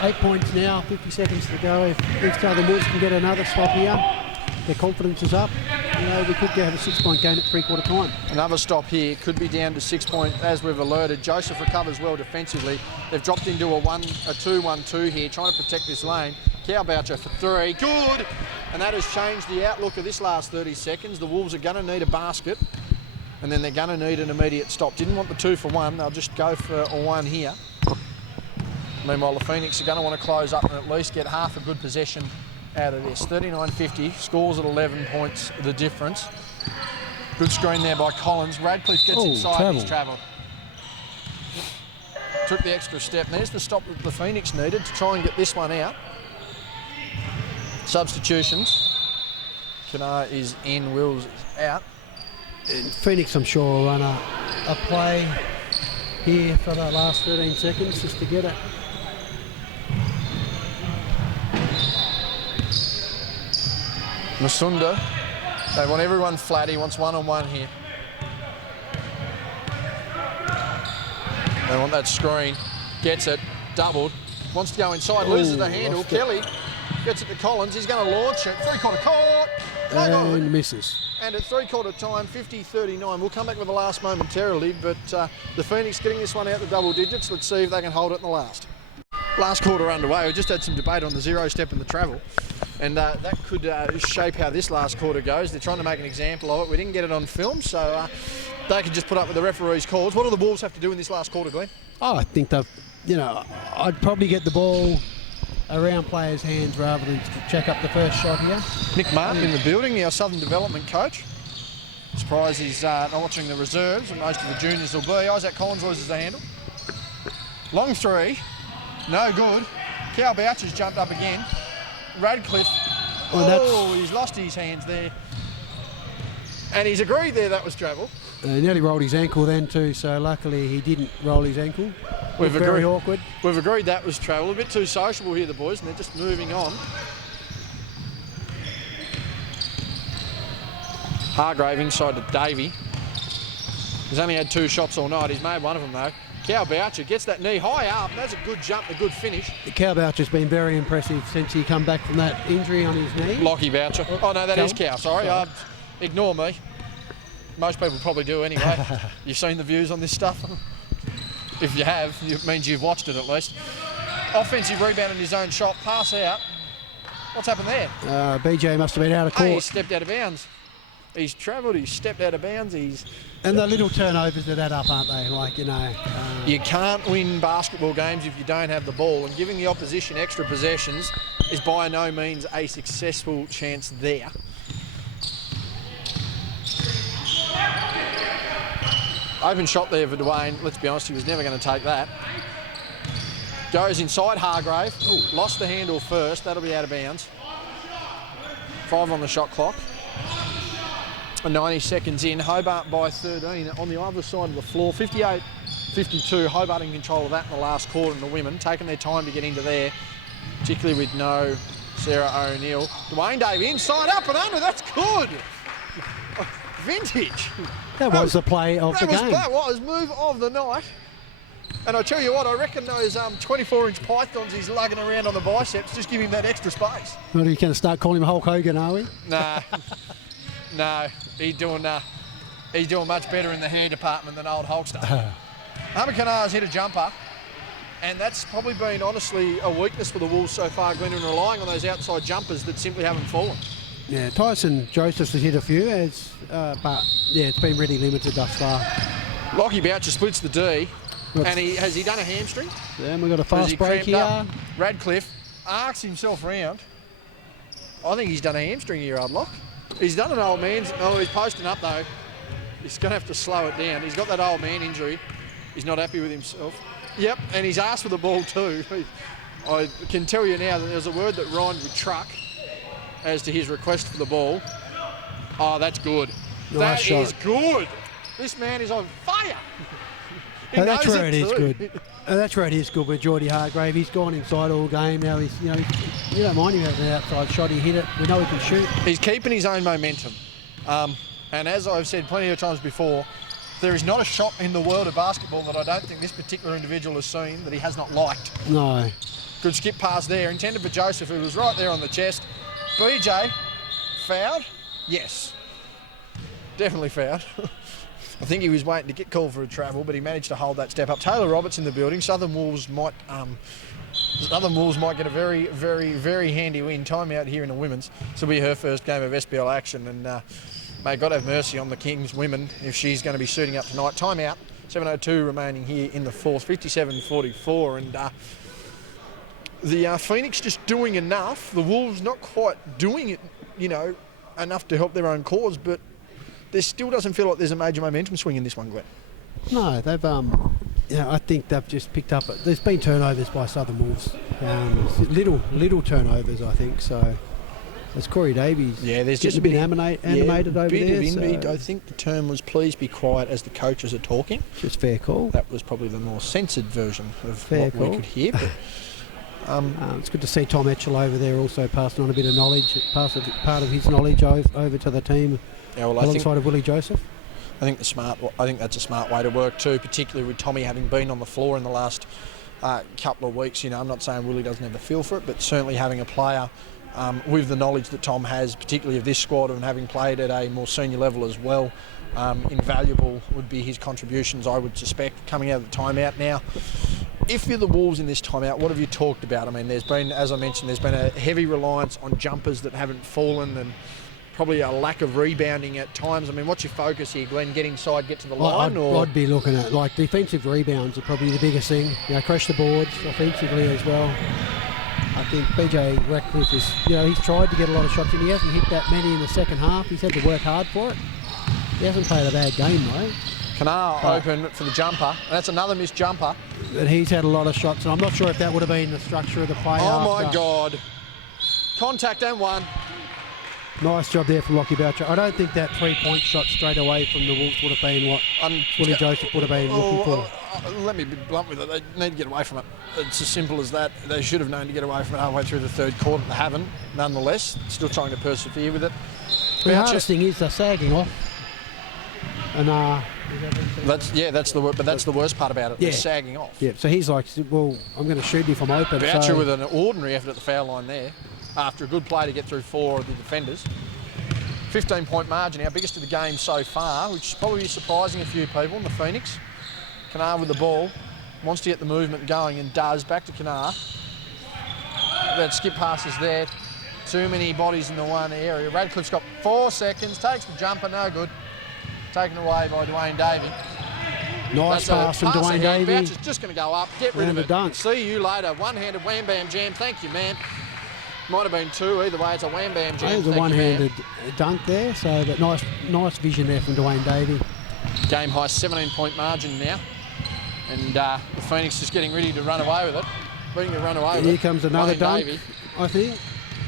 8 points now, 50 seconds to go. If Southern Wolves can get another stop here, their confidence is up. We could have a 6-point game at three-quarter time. Another stop here. Could be down to 6 points, as we've alerted. Joseph recovers well defensively. They've dropped into a 2-1-2 here, trying to protect this lane. Boucher for 3. Good! And that has changed the outlook of this last 30 seconds. The Wolves are going to need a basket, and then they're going to need an immediate stop. Didn't want the 2 for 1. They'll just go for a 1 here. Meanwhile, the Phoenix are going to want to close up and at least get half a good possession out of this. 39-50, scores at 11 points, the difference. Good screen there by Collins. Radcliffe gets inside and he's travelled. Took the extra step. There's the stop that the Phoenix needed to try and get this one out. Substitutions. Kanar is in, Wills is out. Phoenix, I'm sure, will run a play here for the last 13 seconds just to get it. Masunda, they want everyone flat. He wants one-on-one here. They want that screen. Gets it, doubled. Wants to go inside, loses the handle. Kelly gets it to Collins. He's going to launch it. Three-quarter court. And misses. And at three-quarter time, 50-39. We'll come back with the last momentarily, but the Phoenix getting this one out the double digits. Let's see if they can hold it in the last. Last quarter underway. We just had some debate on the 0 step and the travel. And that could shape how this last quarter goes. They're trying to make an example of it. We didn't get it on film, so they could just put up with the referee's calls. What do the Wolves have to do in this last quarter, Glenn? I think I'd probably get the ball around players' hands rather than to check up the first shot here. Nick Martin in the building, our Southern Development coach. Surprised he's not watching the reserves, and most of the juniors will be. Isaac Collins loses the handle. Long three, no good. Boucher's jumped up again. Radcliffe, he's lost his hands there. And he's agreed there that was travel. Nearly rolled his ankle then too, so luckily he didn't roll his ankle. Very awkward. We've agreed that was travel. A bit too sociable here, the boys, and they're just moving on. Hargrave inside to Davey. He's only had 2 shots all night. He's made one of them though. Boucher gets that knee high up. That's a good jump, a good finish. Boucher's been very impressive since he come back from that injury on his knee. Lockie Boucher. Oh no, that is Cow. Sorry. Ignore me. Most people probably do anyway. You've seen the views on this stuff? If you have, it means you've watched it at least. Offensive rebound in his own shot. Pass out. What's happened there? BJ must have been out of court. He stepped out of bounds. He's travelled, he's stepped out of bounds, And the little turnovers that add up, aren't they? You can't win basketball games if you don't have the ball, and giving the opposition extra possessions is by no means a successful chance there. Open shot there for Dwayne. Let's be honest, he was never going to take that. Goes inside Hargrave. Lost the handle first. That'll be out of bounds. 5 on the shot clock. 90 seconds in. Hobart by 13 on the other side of the floor. 58-52. Hobart in control of that in the last quarter, and the women taking their time to get into there, particularly with no Sarah O'Neill. Dwayne Dave inside, up and under. That's good. Vintage. That was the play of the game. That was move of the night. And I tell you what, I reckon those 24-inch pythons he's lugging around on the biceps just give him that extra space. Well, you can start calling him Hulk Hogan, are we? Nah, no, he's doing much better in the hair department than old Hulkster. Humber Canar's hit a jumper, and that's probably been honestly a weakness for the Wolves so far, Glenn, and relying on those outside jumpers that simply haven't fallen. Yeah, Tyson Josephs has hit a few, but yeah, it's been really limited thus far. Lockie Boucher splits the D, and has he done a hamstring? Then we've got a fast break here. Up? Radcliffe arcs himself round. I think he's done a hamstring here, Udlock. He's done an old man's. Oh, he's posting up though. He's going to have to slow it down. He's got that old man injury. He's not happy with himself. Yep, and he's asked for the ball too. I can tell you now that there's a word that rhymed with truck as to his request for the ball. Oh, that's good. Nice shot. Is good. This man is on fire. That's where it is good. That's where it is good with Geordie Hargrave. He's gone inside all game now. You don't mind him having an outside shot. He hit it. We know he can shoot. He's keeping his own momentum. And as I've said plenty of times before, there is not a shot in the world of basketball that I don't think this particular individual has seen that he has not liked. No. Good skip pass there, intended for Joseph, who was right there on the chest. BJ, fouled? Yes. Definitely fouled. I think he was waiting to get called for a travel, but he managed to hold that step up. Taylor Roberts in the building. Southern Wolves might get a very, very, very handy win. Timeout here in the women's. This will be her first game of SBL action, and may God have mercy on the Kings women if she's going to be suiting up tonight. Timeout. 7:02 remaining here in the fourth. 57-44, and the Phoenix just doing enough. The Wolves not quite doing it, enough to help their own cause, but there still doesn't feel like there's a major momentum swing in this one, Glenn. No, they've I think they've just picked up. There's been turnovers by Southern Wolves, little turnovers, I think. So it's Corey Davies. Yeah, there's just a bit animated over there. So I think the term was "please be quiet" as the coaches are talking. Just fair call. That was probably the more censored version of fair what call. we could hear. But, it's good to see Tom Etchell over there also passing on a bit of knowledge, part of his knowledge over to the team, alongside of Willie Joseph. I think that's a smart way to work too, particularly with Tommy having been on the floor in the last couple of weeks. I'm not saying Willie doesn't have the feel for it, but certainly having a player with the knowledge that Tom has, particularly of this squad, and having played at a more senior level as well, invaluable would be his contributions, I would suspect, coming out of the timeout now. If you're the Wolves in this timeout, what have you talked about? I mean, there's been, as I mentioned, there's been a heavy reliance on jumpers that haven't fallen, and probably a lack of rebounding at times. I mean, what's your focus here, Glenn? Get inside, get to the line? I'd be looking at, defensive rebounds are probably the biggest thing. Crash the boards offensively as well. I think BJ Radcliffe is, he's tried to get a lot of shots in. He hasn't hit that many in the second half. He's had to work hard for it. He hasn't played a bad game, though. Kanar open for the jumper. And that's another missed jumper. But he's had a lot of shots, and I'm not sure if that would have been the structure of the play. Oh, my God. Contact and one. Nice job there from Lockie Boucher. I don't think that three-point shot straight away from the Wolves would have been what Willie Joseph would have been looking for. Let me be blunt with it. They need to get away from it. It's as simple as that. They should have known to get away from it halfway through the third quarter. They haven't, nonetheless. Still trying to persevere with it. The hardest thing is they're sagging off. And that's the worst part about it. Yeah. They're sagging off. Yeah. So he's like, well, I'm going to shoot if I'm open. Boucher with an ordinary effort at the foul line there, after a good play to get through four of the defenders. 15-point margin, our biggest of the game so far, which is probably surprising a few people in the Phoenix. Kanar with the ball, wants to get the movement going and does. Back to Kanar. That skip pass is there. Too many bodies in the one area. Radcliffe's got 4 seconds, takes the jumper, no good. Taken away by Dwayne Davey. Nice pass from Dwayne Davey. Boucher's just going to go up, get rid of it. Dunk. See you later. One-handed wham bam jam. Thank you, man. Might have been two. Either way, it's a wham bam jam. There's a one-handed dunk there. So that nice vision there from Dwayne Davey. Game high 17-point margin now, and the Phoenix is getting ready to run away with it. Being to run away with it. Here comes another Dwayne dunk. Davey. I think.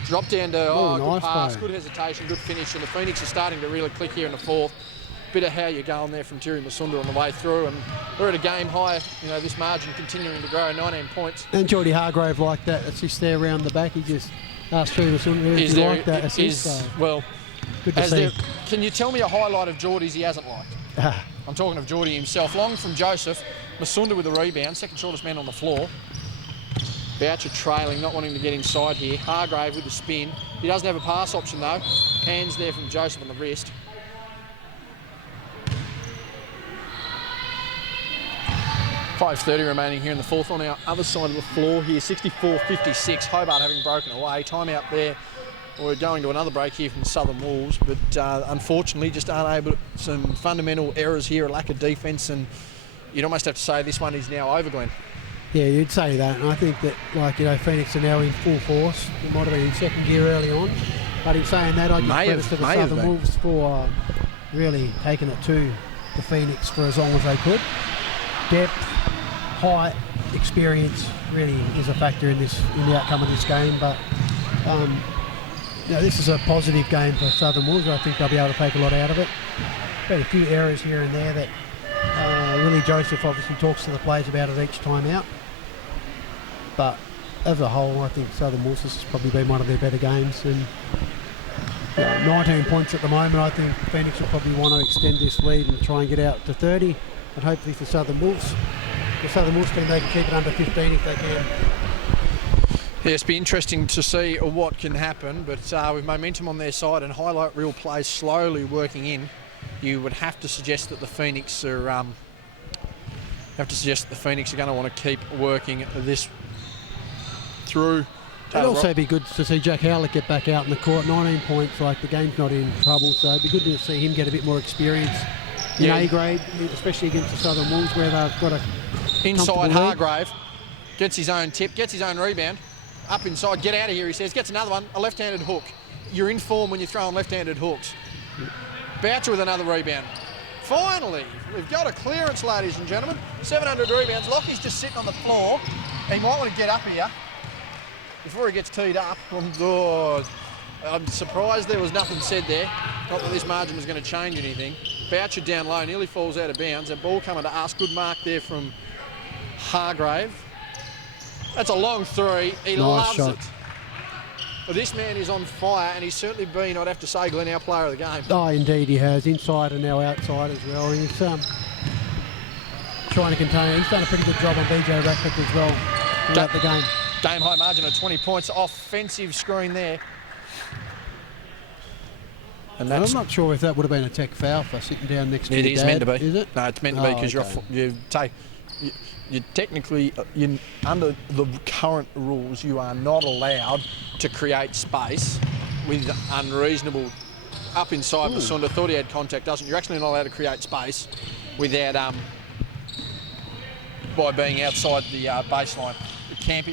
Drop down to, Oh, good nice pass, play. good hesitation, good finish, and the Phoenix are starting to really click here in the fourth. Bit of how you're going there from Terry Masunda on the way through, and we're at a game high, you know, this margin continuing to grow, 19 points. And Geordie Hargrave like that assist there around the back. He just asked Terry Masunda if he liked that assist. So good to see. Can you tell me a highlight of Geordie's he hasn't liked? I'm talking of Geordie himself. Long from Joseph, Masunda with the rebound, second shortest man on the floor. Boucher trailing, not wanting to get inside here. Hargrave with the spin. He doesn't have a pass option though. Hands there from Joseph on the wrist. .5:30 remaining here in the fourth on our other side of the floor here. 64-56. Hobart having broken away. Timeout there. We're going to another break here from the Southern Wolves, but unfortunately just aren't able to, some fundamental errors here, a lack of defence, and you'd almost have to say this one is now over, Glenn. Yeah, you'd say that, and I think that, like, you know, Phoenix are now in full force. It might have been in second gear early on, but in saying that, I give credit to the Southern Wolves for really taking it to the Phoenix for as long as they could. Depth, height, experience really is a factor in the outcome of this game, but you know, this is a positive game for Southern Wolves. I think they'll be able to take a lot out of it. Been a few errors here and there that Willie Joseph obviously talks to the players about it each time out. But as a whole, I think Southern Wolves has probably been one of their better games. And 19 points at the moment. I think Phoenix will probably want to extend this lead and try and get out to 30. And hopefully for Southern Wolves, the Southern Wolves team, they can keep it under 15 if they can. Yes, be interesting to see what can happen, but with momentum on their side and highlight reel plays slowly working in, you would have to suggest that the Phoenix are going to want to keep working this through. It'd also be good to see Jack Howlett get back out in the court. 19 points, like the game's not in trouble, so it'd be good to see him get a bit more experience in A grade, especially against the Southern Wolves where they've got a inside Hargrave gets his own tip, gets his own rebound. Up inside, get out of here, he says. Gets another one, a left-handed hook. You're in form when you're throwing left-handed hooks. Boucher with another rebound. Finally, we've got a clearance, ladies and gentlemen. 700 rebounds. Lockie's just sitting on the floor. He might want to get up here before he gets teed up. I'm surprised there was nothing said there. Not that this margin was going to change anything. Boucher down low, nearly falls out of bounds. A ball coming to us. Good mark there from Hargrave. That's a long three. He loves it. Well, this man is on fire, and he's certainly been, I'd have to say, Glenn, our player of the game. Oh, indeed he has. Inside and now outside as well. He's trying to contain it. He's done a pretty good job on BJ Ratcliffe as well throughout the game. Game high margin of 20 points. Offensive screen there. And I'm not sure if that would have been a tech foul for sitting down next to your dad. It is meant to be. Is it? No, it's meant to be because you technically, under the current rules, you are not allowed to create space with unreasonable up inside. Masunda thought he had contact, doesn't. You're actually not allowed to create space without by being outside the baseline.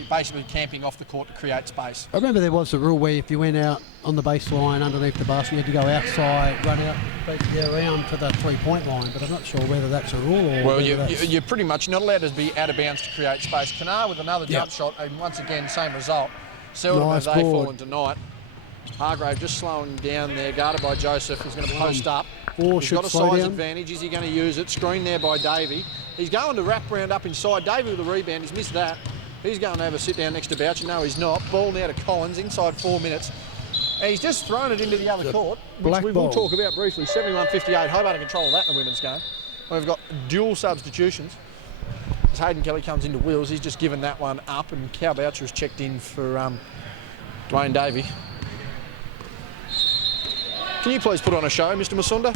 Basically camping off the court to create space. I remember there was a rule where if you went out on the baseline underneath the basket, you had to go outside, run out, basically around to the three-point line, but I'm not sure whether that's a rule or well, you're pretty much not allowed to be out of bounds to create space. Kanar with another jump shot, and once again, same result. Seldom have they fallen tonight. Hargrave just slowing down there, guarded by Joseph, who's going to post up. He's got a size advantage. Is he going to use it? Screen there by Davey. He's going to wrap round up inside. Davey with the rebound. He's missed that. He's going to have a sit down next to Boucher. No, he's not. Ball now to Collins inside 4 minutes. And he's just thrown it into the other court, which we will talk about briefly. 71-58. Hobart in control of that in the women's game. We've got dual substitutions. As Hayden Kelly comes into wheels, he's just given that one up, and Cal Boucher has checked in for Dwayne Davey. Can you please put on a show, Mr. Masunda?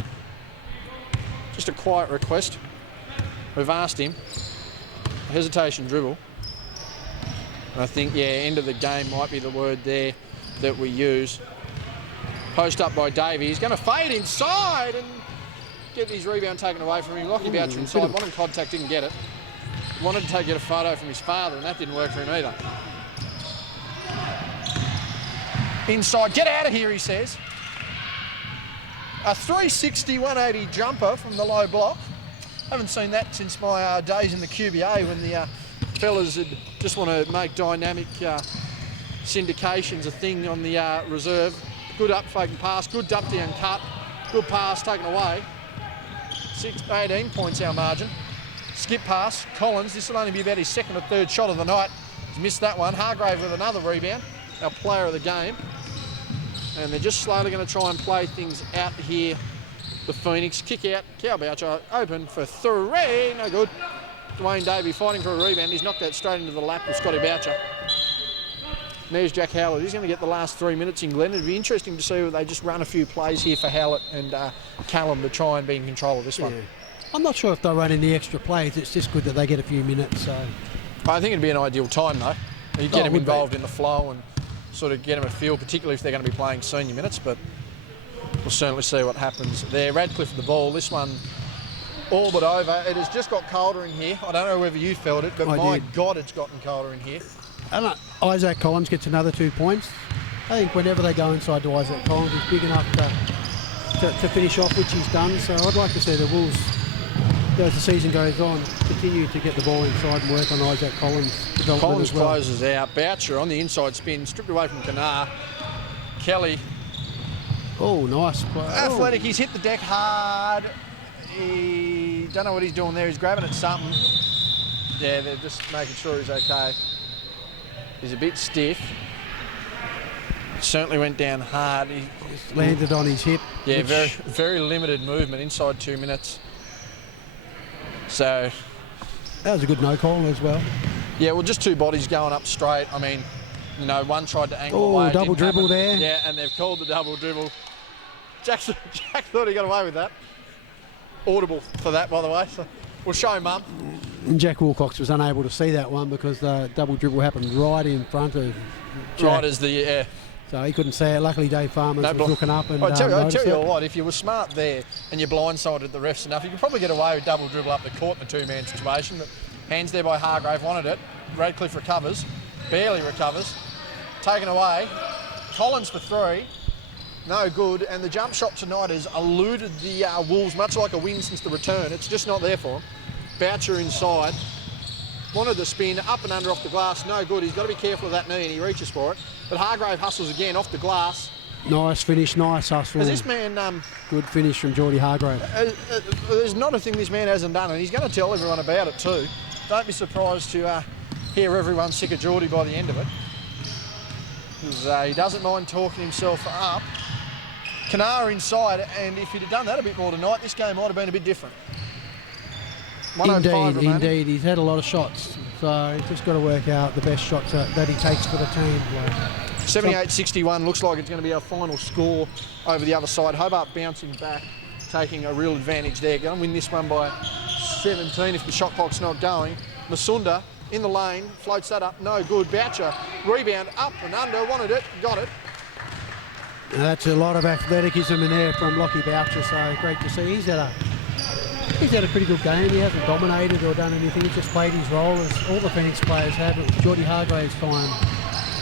Just a quiet request. We've asked him. Hesitation dribble. And I think, end of the game might be the word there that we use. Post up by Davey. He's going to fade inside and get his rebound taken away from him. Lockie Boucher inside. Wanted contact, didn't get it. Wanted to get a photo from his father, and that didn't work for him either. Inside. Get out of here, he says. A 360, 180 jumper from the low block. Haven't seen that since my days in the QBA when the fellas would just want to make dynamic syndication's a thing on the reserve. Good up fake and pass, good duck down cut, good pass taken away. 18 points our margin. Skip pass, Collins, this will only be about his second or third shot of the night. He's missed that one. Hargrave with another rebound, our player of the game. And they're just slowly going to try and play things out here. The Phoenix kick out, Cow Boucher open for 3, no good. Dwayne Davey fighting for a rebound. He's knocked that straight into the lap of Scotty Boucher. There's Jack Howlett. He's going to get the last 3 minutes in Glen. It'd be interesting to see if they just run a few plays here for Howlett and Callum to try and be in control of this one. I'm not sure if they'll run any extra plays. It's just good that they get a few minutes. So I think it'd be an ideal time though. You get them involved in the flow and sort of get them a feel, particularly if they're going to be playing senior minutes. But we'll certainly see what happens there. Radcliffe with the ball. This one all but over. It has just got colder in here. I don't know whether you felt it, but my God, it's gotten colder in here. Isaac Collins gets another 2 points. I think whenever they go inside to Isaac Collins, he's big enough to finish off, which he's done. So I'd like to see the Wolves, as the season goes on, continue to get the ball inside and work on Isaac Collins' development Collins as well. closes out. Boucher on the inside spin, stripped away from Kanar. Kelly. Oh, nice play. Athletic, he's hit the deck hard. He don't know what he's doing there. He's grabbing at something. Yeah, they're just making sure he's okay. He's a bit stiff. Certainly went down hard. He landed on his hip. Yeah, very limited movement inside 2 minutes. So that was a good no call as well. Yeah, well, just two bodies going up straight. I mean, you know, one tried to angle away. Double dribble there. Yeah, and they've called the double dribble. Jack thought he got away with that. Audible for that, by the way. So we'll show Mum. And Jack Wilcox was unable to see that one because the double dribble happened right in front of Jack. Right as the so he couldn't see it. Luckily, Dave Farmers was looking up and I tell you it. what, if you were smart there and you blindsided the refs enough, you could probably get away with double dribble up the court in a two-man situation. But hands there by Hargrave, wanted it. Radcliffe recovers, barely recovers. Taken away. Collins for three. No good. And the jump shot tonight has eluded the Wolves, much like a win since the return. It's just not there for him. Boucher inside. Wanted the spin, up and under off the glass. No good. He's got to be careful of that knee and he reaches for it. But Hargrave hustles again off the glass. Nice finish, nice hustle. Has this man... good finish from Geordie Hargrave. There's not a thing this man hasn't done, and he's going to tell everyone about it too. Don't be surprised to hear everyone sick of Geordie by the end of it. Because he doesn't mind talking himself up. Kanar inside, and if he'd have done that a bit more tonight, this game might have been a bit different. Indeed. He's had a lot of shots, so he's just got to work out the best shots that he takes for the team. 78-61 looks like it's going to be our final score over the other side. Hobart bouncing back, taking a real advantage there. Going to win this one by 17 if the shot clock's not going. Masunda in the lane, floats that up, no good. Boucher, rebound, up and under, wanted it, got it. Now that's a lot of athleticism in there from Lockie Boucher, so great to see. He's had a pretty good game. He hasn't dominated or done anything. He's just played his role as all the Phoenix players have. It was Geordie Hargrave's time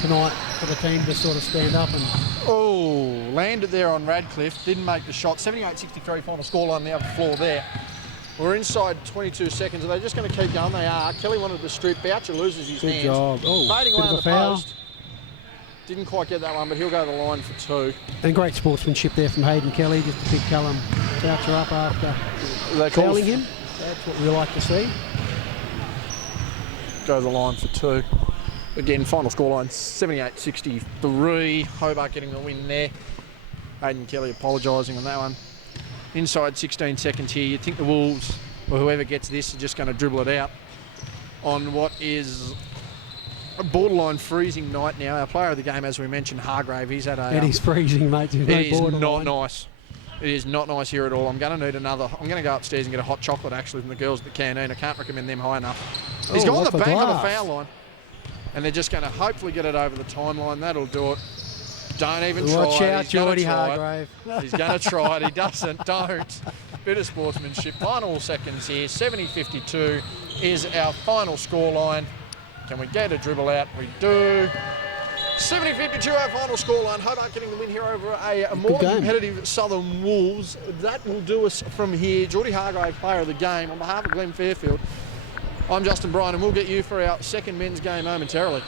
tonight for the team to sort of stand up and... Oh, landed there on Radcliffe, didn't make the shot. 78-63 final scoreline on the other floor there. We're inside 22 seconds. Are they just going to keep going? They are. Kelly wanted to strip. Boucher loses his hands. Good job. Oh, fading away on the post. Didn't quite get that one, but he'll go to the line for two. And great sportsmanship there from Hayden Kelly, just to pick Callum Boucher up after fouling him. That's what we like to see. Go to the line for two. Again, final scoreline 78-63. Hobart getting the win there. Hayden Kelly apologising on that one. Inside 16 seconds here. You'd think the Wolves, or whoever gets this, are just going to dribble it out on what is a borderline freezing night now. Our player of the game, as we mentioned, Hargrave, he's had a... It is freezing, mate. It is not nice. It is not nice here at all. I'm going to need another... I'm going to go upstairs and get a hot chocolate, actually, from the girls at the canteen. I can't recommend them high enough. He's gone the bank of the foul line. And they're just going to hopefully get it over the timeline. That'll do it. Don't even try. Watch out, Geordie Hargrave. He's going to try it. He doesn't. Don't. Bit of sportsmanship. Final seconds here. 70-52 is our final scoreline. Can we get a dribble out? We do. 70-52 our final scoreline. Hobart getting the win here over a more competitive Southern Wolves. That will do us from here. Geordie Hargrave, player of the game. On behalf of Glenn Fairfield, I'm Justin Bryan, and we'll get you for our second men's game momentarily.